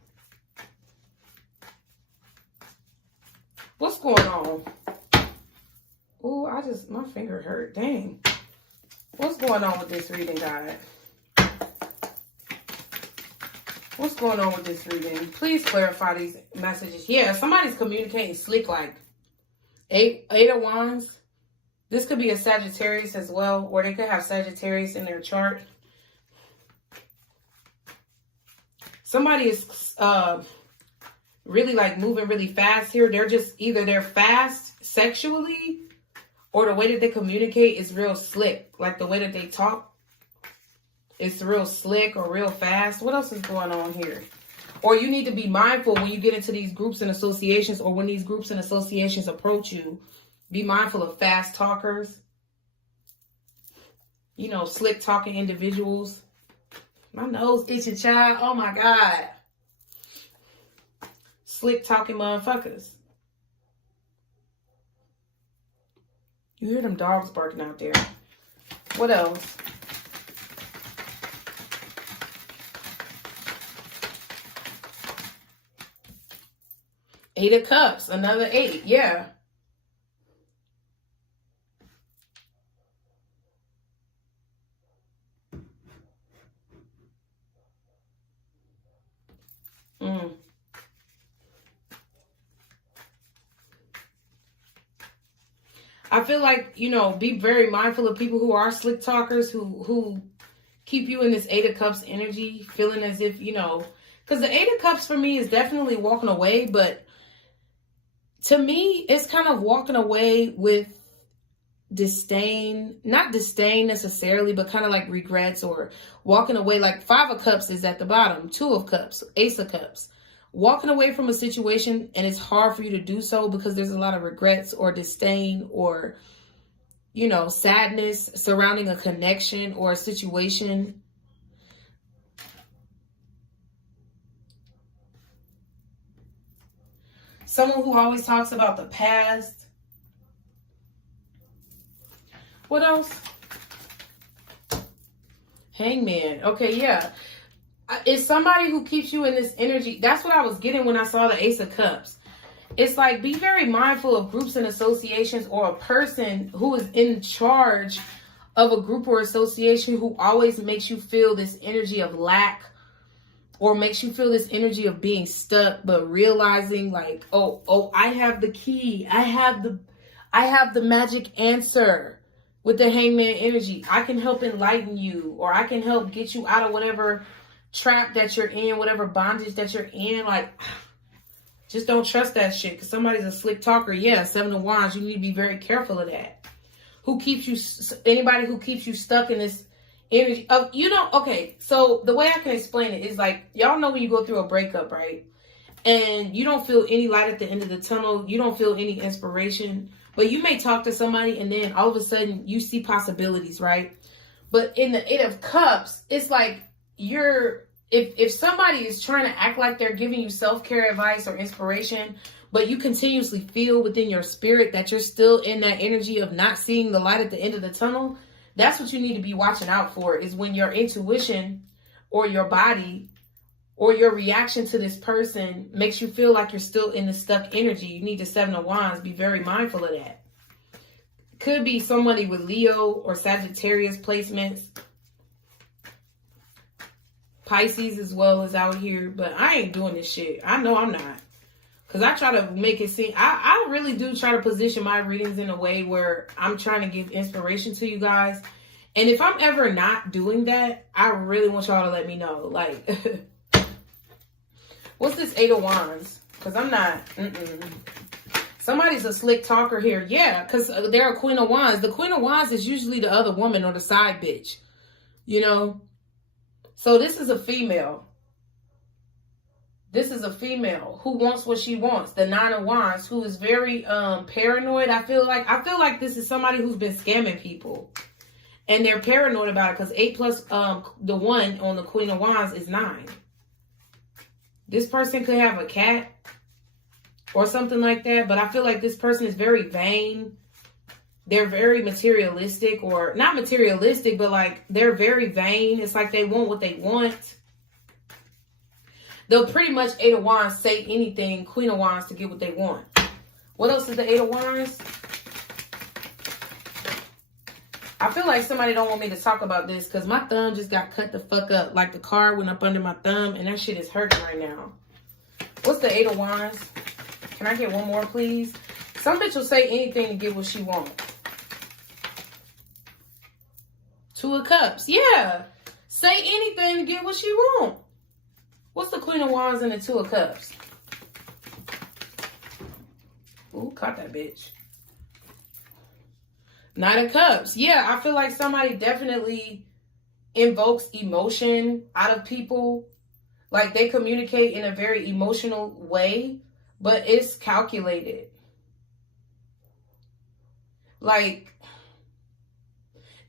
What's going on? Oh, my finger hurt. Dang. What's going on with this reading, God? What's going on with this reading? Please clarify these messages. Yeah, somebody's communicating slick like Eight of Wands. This could be a Sagittarius as well, or they could have Sagittarius in their chart. Somebody is really like moving really fast here. They're just either they're fast sexually, or the way that they communicate is real slick. Like the way that they talk is real slick or real fast. What else is going on here? Or you need to be mindful when you get into these groups and associations, or when these groups and associations approach you. Be mindful of fast talkers. You know, slick talking individuals. My nose itching, child. Oh my God. Slick talking motherfuckers. You hear them dogs barking out there. What else? Eight of Cups. Another 8. Yeah. I feel like, you know, be very mindful of people who are slick talkers, who keep you in this 8 of Cups energy, feeling as if, you know, because the 8 of Cups for me is definitely walking away, but to me, it's kind of walking away with disdain, not disdain necessarily, but kind of like regrets, or walking away. Like 5 of Cups is at the bottom, 2 of Cups, Ace of Cups. Walking away from a situation, and it's hard for you to do so because there's a lot of regrets or disdain or, you know, sadness surrounding a connection or a situation. Someone who always talks about the past. What else? Hangman. Okay, yeah. It's somebody who keeps you in this energy. That's what I was getting when I saw the Ace of Cups. It's like, be very mindful of groups and associations, or a person who is in charge of a group or association who always makes you feel this energy of lack, or makes you feel this energy of being stuck, but realizing like, oh, I have the key. I have the magic answer with the Hangman energy. I can help enlighten you, or I can help get you out of whatever trap that you're in, whatever bondage that you're in. Like, just don't trust that shit, because somebody's a slick talker. Yeah, 7 of Wands. You need to be very careful of that. Who keeps you, anybody who keeps you stuck in this energy of, you know, okay, so the way I can explain it is like, y'all know when you go through a breakup, right? And you don't feel any light at the end of the tunnel. You don't feel any inspiration, but you may talk to somebody and then all of a sudden you see possibilities, right? But in the 8 of Cups, it's like if somebody is trying to act like they're giving you self-care advice or inspiration, but you continuously feel within your spirit that you're still in that energy of not seeing the light at the end of the tunnel, that's what you need to be watching out for, is when your intuition or your body or your reaction to this person makes you feel like you're still in the stuck energy. You need the 7 of Wands. Be very mindful of that. Could be somebody with Leo or Sagittarius placements. Pisces as well is out here, but I ain't doing this shit. I know I'm not. Because I try to make it seem, I really do try to position my readings in a way where I'm trying to give inspiration to you guys. And if I'm ever not doing that, I really want y'all to let me know. Like, what's this 8 of Wands? Because I'm not, Somebody's a slick talker here. Yeah, because they're a Queen of Wands. The Queen of Wands is usually the other woman or the side bitch. You know? So this is a female. This is a female who wants what she wants. The 9 of Wands, who is very paranoid. I feel like this is somebody who's been scamming people. And they're paranoid about it because 8 plus the 1 on the Queen of Wands is 9. This person could have a cat or something like that. But I feel like this person is very vain. They're very materialistic, or not materialistic, but like they're very vain. It's like they want what they want. They'll pretty much 8 of Wands say anything, Queen of Wands, to get what they want. What else is the Eight of Wands? I feel like somebody don't want me to talk about this because my thumb just got cut the fuck up. Like the card went up under my thumb and that shit is hurting right now. What's the Eight of Wands? Can I get one more, please? Some bitch will say anything to get what she wants. Two of Cups. Yeah. Say anything to get what she wants. What's the Queen of Wands and the Two of Cups? Ooh, caught that bitch. Knight of Cups. Yeah, I feel like somebody definitely invokes emotion out of people. Like they communicate in a very emotional way, but it's calculated. Like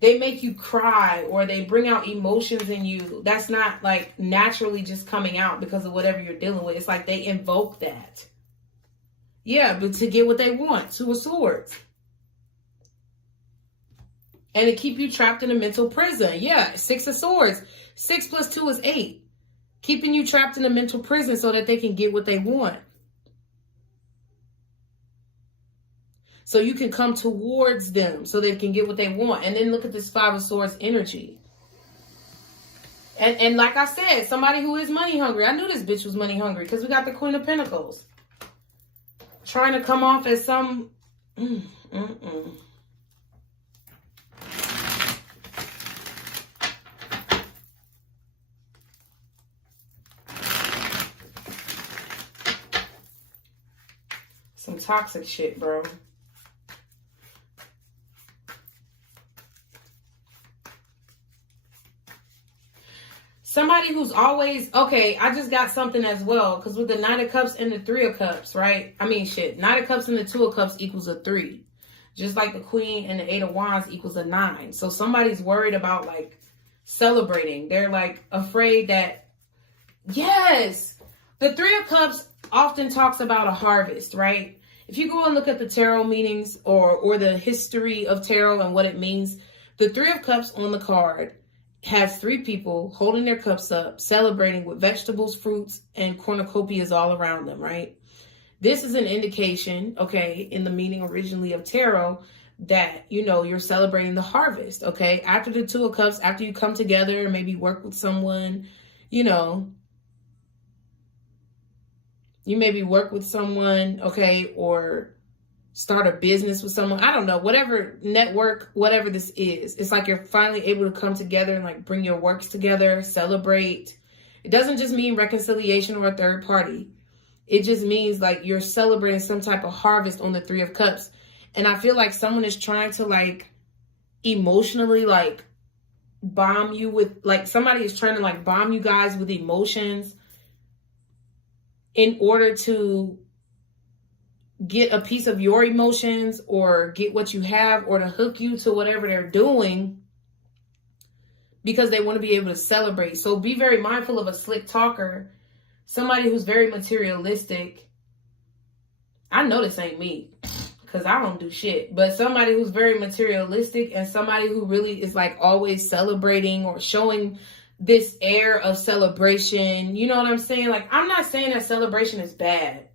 they make you cry or they bring out emotions in you. That's not like naturally just coming out because of whatever you're dealing with. It's like they invoke that. Yeah, but to get what they want. Two of Swords. And to keep you trapped in a mental prison. Yeah, Six of Swords. 6 plus 2 is 8. Keeping you trapped in a mental prison so that they can get what they want. So you can come towards them so they can get what they want. And then look at this Five of Swords energy. And like I said, somebody who is money hungry. I knew this bitch was money hungry because we got the Queen of Pentacles. Trying to come off as some... Some toxic shit, bro. Somebody who's always, okay, I just got something as well. Because with the Knight of Cups and the Three of Cups, right? I mean, shit. Knight of Cups and the Two of Cups equals a 3. Just like the Queen and the Eight of Wands equals a 9. So somebody's worried about, like, celebrating. They're, like, afraid that, yes! The Three of Cups often talks about a harvest, right? If you go and look at the tarot meanings or the history of tarot and what it means, the Three of Cups on the card has 3 people holding their cups up, celebrating with vegetables, fruits, and cornucopias all around them, right? This is an indication, okay, in the meaning originally of tarot that, you know, you're celebrating the harvest, okay? After the Two of Cups, after you come together, maybe work with someone, you know, you maybe work with someone, okay, or start a business with someone. I don't know, whatever network, whatever this is. It's like you're finally able to come together and like bring your works together, celebrate. It doesn't just mean reconciliation or a third party. It just means like you're celebrating some type of harvest on the Three of Cups. And I feel like someone is trying to like emotionally like bomb you with, like somebody is trying to like bomb you guys with emotions in order to get a piece of your emotions or get what you have or to hook you to whatever they're doing because they want to be able to celebrate. So be very mindful of a slick talker, somebody who's very materialistic. I know this ain't me because I don't do shit, but somebody who's very materialistic and somebody who really is like always celebrating or showing this air of celebration. You know what I'm saying? Like, I'm not saying that celebration is bad,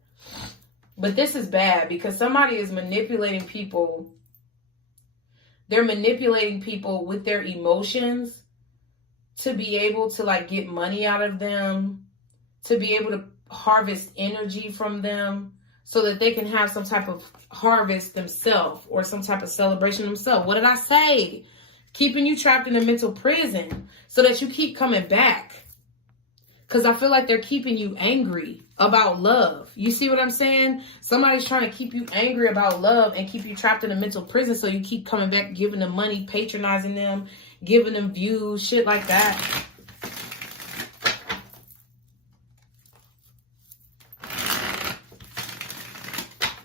but this is bad because somebody is manipulating people. They're manipulating people with their emotions to be able to like get money out of them, to be able to harvest energy from them so that they can have some type of harvest themselves or some type of celebration themselves. What did I say? Keeping you trapped in a mental prison so that you keep coming back. Because I feel like they're keeping you angry about love. You see what I'm saying? Somebody's trying to keep you angry about love and keep you trapped in a mental prison so you keep coming back, giving them money, patronizing them, giving them views, shit like that.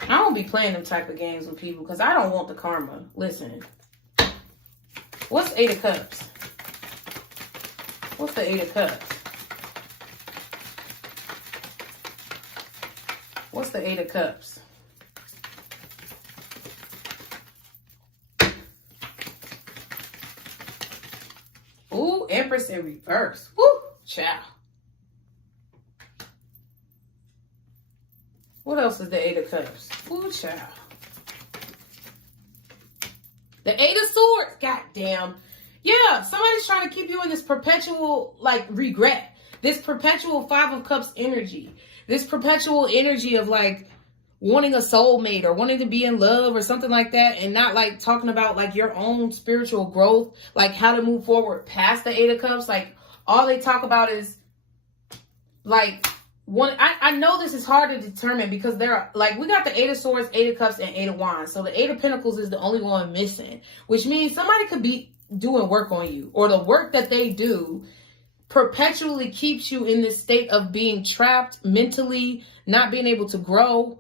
I don't be playing them type of games with people because I don't want the karma. Listen. What's Eight of Cups? What's the Eight of Cups? What's the Eight of Cups? Ooh, Empress in reverse. Woo, ciao. What else is the Eight of Cups? Ooh, child. The Eight of Swords. Goddamn. Yeah, somebody's trying to keep you in this perpetual, like, regret. This perpetual Five of Cups energy. This perpetual energy of, like, wanting a soulmate or wanting to be in love or something like that, and not, like, talking about, like, your own spiritual growth, like, how to move forward past the Eight of Cups. Like, all they talk about is, like, I know this is hard to determine because there are, like, we got the Eight of Swords, Eight of Cups, and Eight of Wands. So the Eight of Pentacles is the only one missing, which means somebody could be doing work on you, or the work that they do perpetually keeps you in this state of being trapped mentally, not being able to grow,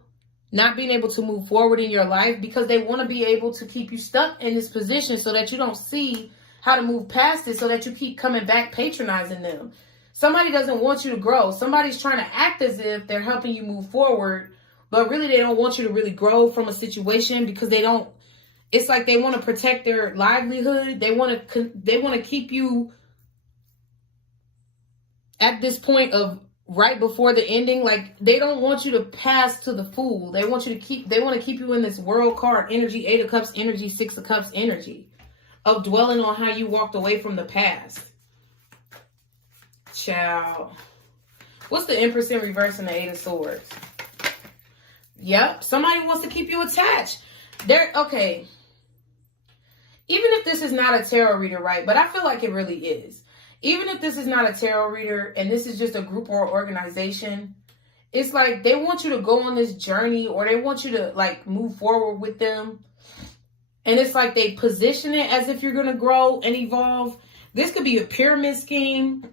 not being able to move forward in your life, because they want to be able to keep you stuck in this position so that you don't see how to move past it, so that you keep coming back patronizing them. Somebody doesn't want you to grow. Somebody's trying to act as if they're helping you move forward, but really they don't want you to really grow from a situation, because they don't, it's like they want to protect their livelihood. They want to keep you at this point of right before the ending. Like, they don't want you to pass to the Fool. They want to keep you in this World card energy, Eight of Cups energy, Six of Cups energy of dwelling on how you walked away from the past. Child. What's the Empress in reverse and the Eight of Swords? Yep. Somebody wants to keep you attached. Okay. Even if this is not a tarot reader, right? But I feel like it really is. Even if this is not a tarot reader and this is just a group or organization, it's like they want you to go on this journey, or they want you to, like, move forward with them. And it's like they position it as if you're going to grow and evolve. This could be a pyramid scheme.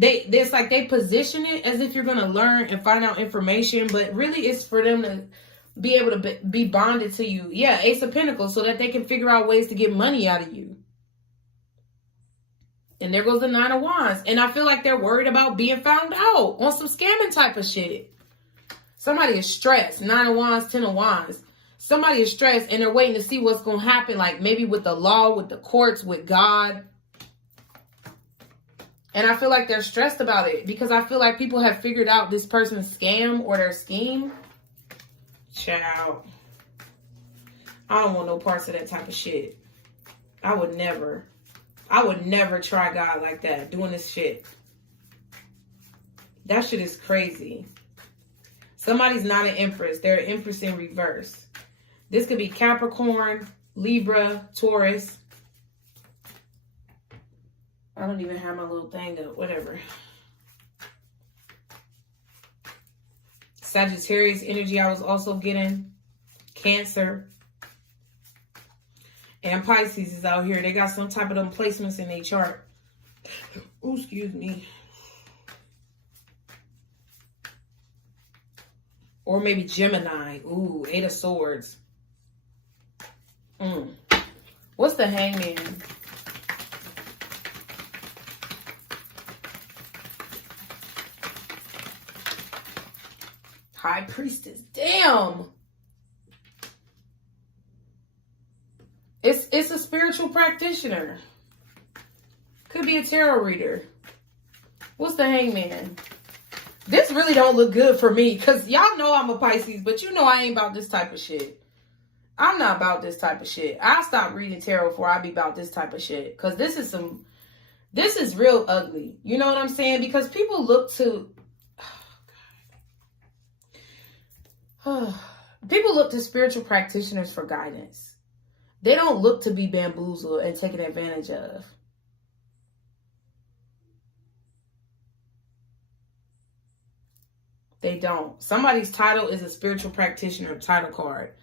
It's like they position it as if you're going to learn and find out information, but really it's for them to be able to be bonded to you. Yeah, Ace of Pentacles, so that they can figure out ways to get money out of you. And there goes the Nine of Wands. And I feel like they're worried about being found out on some scamming type of shit. Somebody is stressed. Nine of Wands, Ten of Wands. Somebody is stressed and they're waiting to see what's going to happen. Like maybe with the law, with the courts, with God. And I feel like they're stressed about it, because I feel like people have figured out this person's scam or their scheme. Child. I don't want no parts of that type of shit. I would never try God like that, doing this shit. That shit is crazy. Somebody's not an Empress. They're an Empress in reverse. This could be Capricorn, Libra, Taurus. I don't even have my little thing up. Whatever. Sagittarius energy I was also getting. Cancer. And Pisces is out here. They got some type of them placements in their chart. Ooh, excuse me. Or maybe Gemini. Ooh, Eight of Swords. What's the Hangman? High Priestess. Damn. It's a spiritual practitioner. Could be a tarot reader. What's the Hangman? This really don't look good for me, because y'all know I'm a Pisces, but you know I ain't about this type of shit. I'm not about this type of shit. I'll stop reading tarot before I be about this type of shit, because this is real ugly. You know what I'm saying? Because people look to... people look to spiritual practitioners for guidance. They don't look to be bamboozled and taken advantage of. They don't. Somebody's title is a spiritual practitioner title card.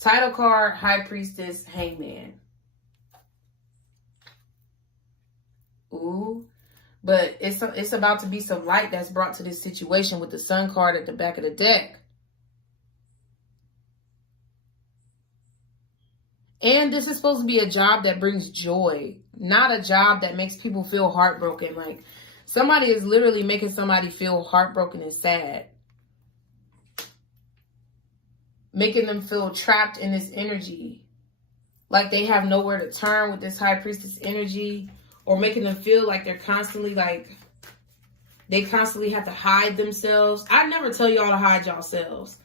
Title card, High Priestess, Hangman. Ooh. But it's about to be some light that's brought to this situation with the Sun card at the back of the deck. And this is supposed to be a job that brings joy, not a job that makes people feel heartbroken. Like, somebody is literally making somebody feel heartbroken and sad. Making them feel trapped in this energy. Like they have nowhere to turn with this High Priestess energy. Or making them feel like they're constantly like, they constantly have to hide themselves. I never tell y'all to hide yourselves.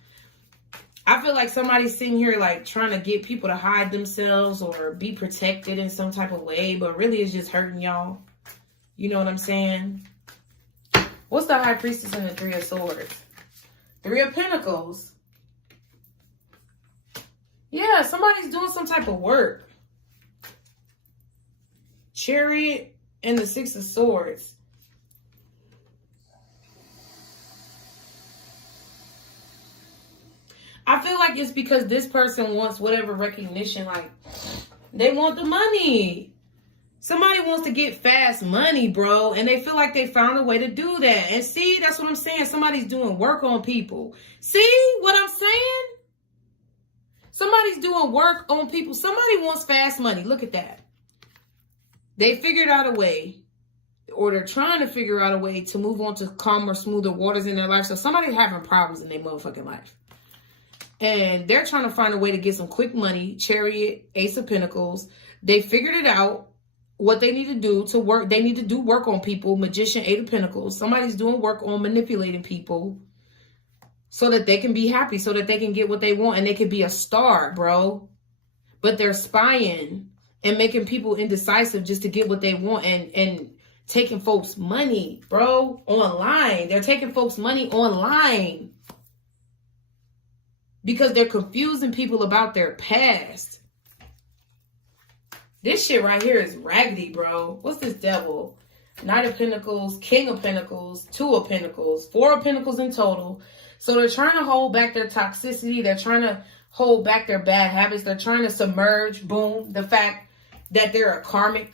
I feel like somebody's sitting here like trying to get people to hide themselves or be protected in some type of way, but really it's just hurting y'all. You know what I'm saying? What's the High Priestess and the Three of Swords? Three of Pentacles. Yeah, somebody's doing some type of work. Chariot and the Six of Swords. I feel like it's because this person wants whatever recognition, like they want the money. Somebody wants to get fast money, bro, and they feel like they found a way to do that. And see, that's what I'm saying. Somebody's doing work on people. See what I'm saying? Somebody's doing work on people. Somebody wants fast money. Look at that. They figured out a way, or they're trying to figure out a way to move on to calmer, smoother waters in their life. So somebody's having problems in their motherfucking life. And they're trying to find a way to get some quick money. Chariot, Ace of Pentacles. They figured it out. What they need to do to work, they need to do work on people. Magician, Eight of Pentacles. Somebody's doing work on manipulating people so that they can be happy, so that they can get what they want and they can be a star, bro. But they're spying and making people indecisive just to get what they want and taking folks' money, bro, online. They're taking folks' money online because they're confusing people about their past. This shit right here is raggedy, bro. What's this devil? Knight of Pentacles, King of Pentacles, Two of Pentacles, Four of Pentacles in total. So they're trying to hold back their toxicity. They're trying to hold back their bad habits. They're trying to submerge, boom, the fact that they're a karmic.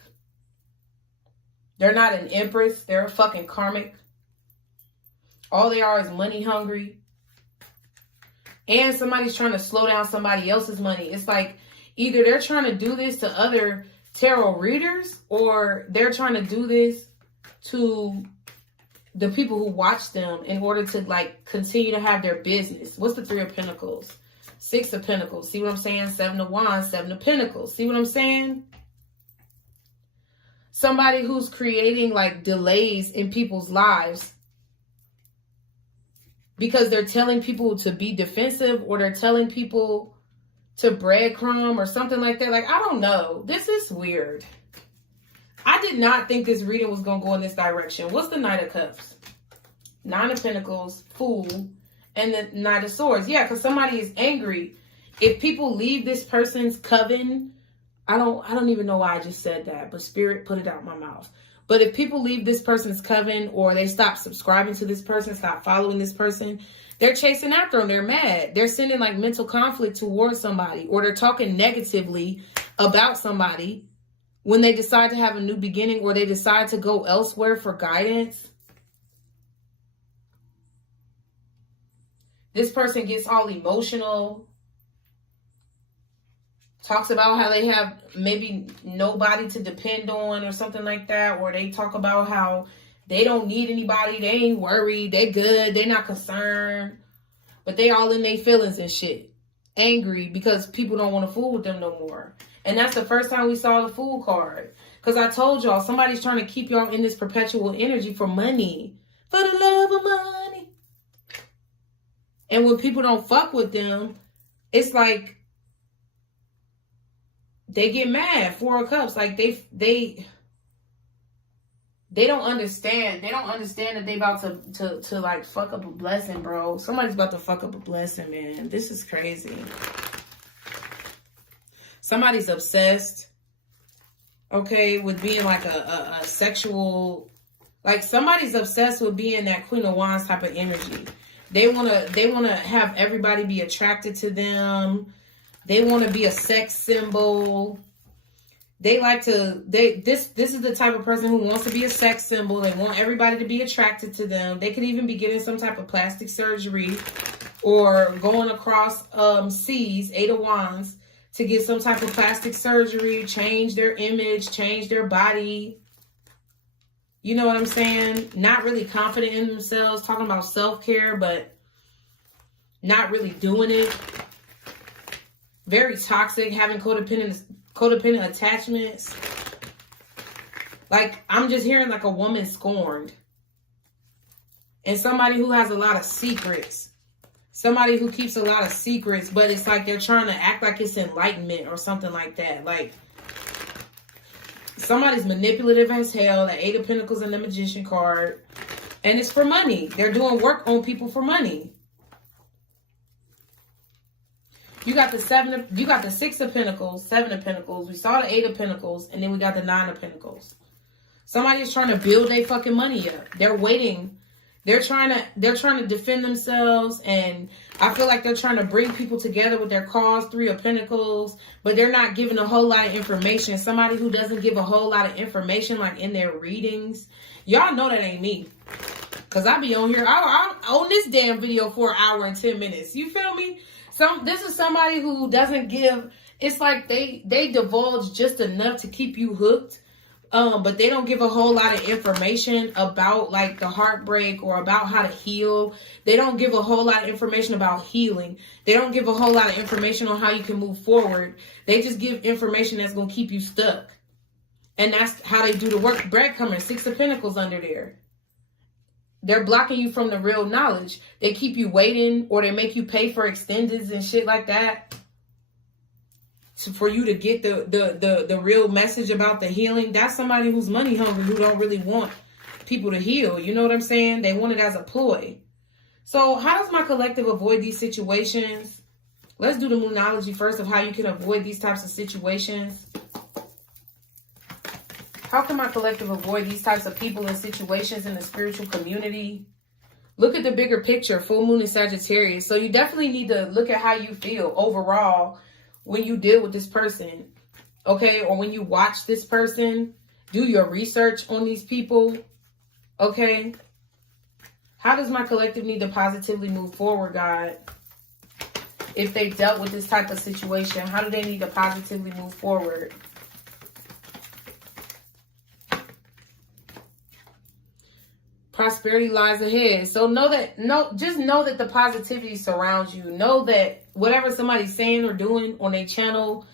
They're not an empress. They're a fucking karmic. All they are is money hungry. And somebody's trying to slow down somebody else's money. It's like, either they're trying to do this to other tarot readers, or they're trying to do this to the people who watch them in order to like continue to have their business. What's the Three of Pentacles? Six of Pentacles. See what I'm saying? Seven of Wands, Seven of Pentacles. See what I'm saying? Somebody who's creating like delays in people's lives because they're telling people to be defensive, or they're telling people to breadcrumb or something like that. Like, I don't know. This is weird. I did not think this reading was going to go in this direction. What's the Knight of Cups? Nine of Pentacles, Fool, and the Knight of Swords. Yeah, because somebody is angry. If people leave this person's coven, I don't even know why I just said that, but Spirit put it out my mouth. But if people leave this person's coven, or they stop subscribing to this person, stop following this person, they're chasing after them. They're mad. They're sending like mental conflict towards somebody, or they're talking negatively about somebody when they decide to have a new beginning, or they decide to go elsewhere for guidance. This person gets all emotional, talks about how they have maybe nobody to depend on or something like that, or they talk about how they don't need anybody. They ain't worried. They good. They're not concerned. But they all in their feelings and shit. Angry because people don't want to fool with them no more. And that's the first time we saw the Fool card. Because I told y'all, somebody's trying to keep y'all in this perpetual energy for money. For the love of money. And when people don't fuck with them, it's like they get mad. Four of Cups. Like they don't understand. They don't understand that they about to like fuck up a blessing, bro. Somebody's about to fuck up a blessing, man. This is crazy. Somebody's obsessed, okay, with being like a sexual, like somebody's obsessed with being that Queen of Wands type of energy. They wanna have everybody be attracted to them. They want to be a sex symbol. They like to, this is the type of person who wants to be a sex symbol. They want everybody to be attracted to them. They could even be getting some type of plastic surgery, or going across seas, Eight of Wands, to get some type of plastic surgery, change their image, change their body. You know what I'm saying? Not really confident in themselves, talking about self-care, but not really doing it. Very toxic, having codependent attachments. Like, I'm just hearing like a woman scorned. And somebody who has a lot of secrets. Somebody who keeps a lot of secrets, but it's like they're trying to act like it's enlightenment or something like that. Like, somebody's manipulative as hell. The Eight of Pentacles and the Magician card. And it's for money. They're doing work on people for money. You got the Six of Pentacles, Seven of Pentacles. We saw the Eight of Pentacles, and then we got the Nine of Pentacles. Somebody is trying to build their fucking money up. They're waiting. They're trying to defend themselves, and I feel like they're trying to bring people together with their cause. Three of Pentacles, but they're not giving a whole lot of information. Somebody who doesn't give a whole lot of information, like in their readings. Y'all know that ain't me. Because I be on here. I'm on this damn video for an hour and 10 minutes. You feel me? This is somebody who doesn't give. It's like they divulge just enough to keep you hooked. But they don't give a whole lot of information about like the heartbreak or about how to heal. They don't give a whole lot of information about healing. They don't give a whole lot of information on how you can move forward. They just give information that's going to keep you stuck. And that's how they do the work. Breadcrumbing, Six of Pentacles under there. They're blocking you from the real knowledge. They keep you waiting, or they make you pay for extendeds and shit like that. So for you to get the real message about the healing. That's somebody who's money hungry, who don't really want people to heal. You know what I'm saying? They want it as a ploy. So how does my collective avoid these situations? Let's do the Moonology first of how you can avoid these types of situations. How can my collective avoid these types of people and situations in the spiritual community? Look at the bigger picture, full moon in Sagittarius. So you definitely need to look at how you feel overall when you deal with this person, okay? Or when you watch this person, do your research on these people, okay? How does my collective need to positively move forward, God? If they dealt with this type of situation, how do they need to positively move forward? Prosperity lies ahead. So just know that the positivity surrounds you. Know that whatever somebody's saying or doing on their channel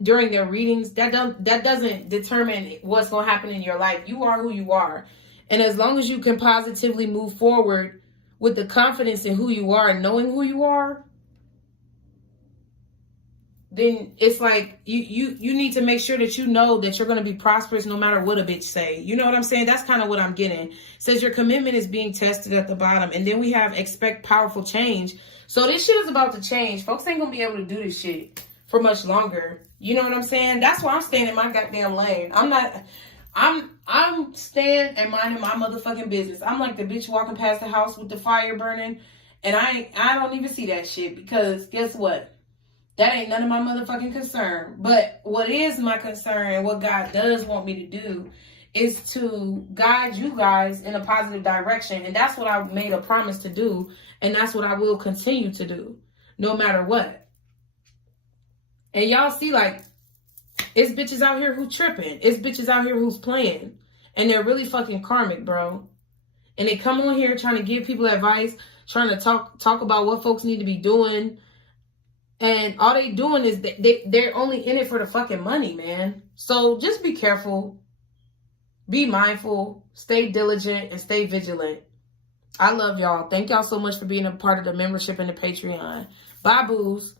during their readings, that doesn't determine what's going to happen in your life. You are who you are. And as long as you can positively move forward with the confidence in who you are and knowing who you are, then it's like you need to make sure that you know that you're going to be prosperous no matter what a bitch say. You know what I'm saying? That's kind of what I'm getting. It says your commitment is being tested at the bottom. And then we have expect powerful change. So this shit is about to change. Folks ain't going to be able to do this shit for much longer. You know what I'm saying? That's why I'm staying in my goddamn lane. I'm staying and minding my motherfucking business. I'm like the bitch walking past the house with the fire burning. And I don't even see that shit, because guess what? That ain't none of my motherfucking concern. But what is my concern and what God does want me to do is to guide you guys in a positive direction. And that's what I made a promise to do. And that's what I will continue to do, no matter what. And y'all see, like, it's bitches out here who tripping. It's bitches out here who's playing. And they're really fucking karmic, bro. And they come on here trying to give people advice, trying to talk about what folks need to be doing. And all they doing is they're only in it for the fucking money, man. So just be careful. Be mindful. Stay diligent and stay vigilant. I love y'all. Thank y'all so much for being a part of the membership and the Patreon. Bye, boos.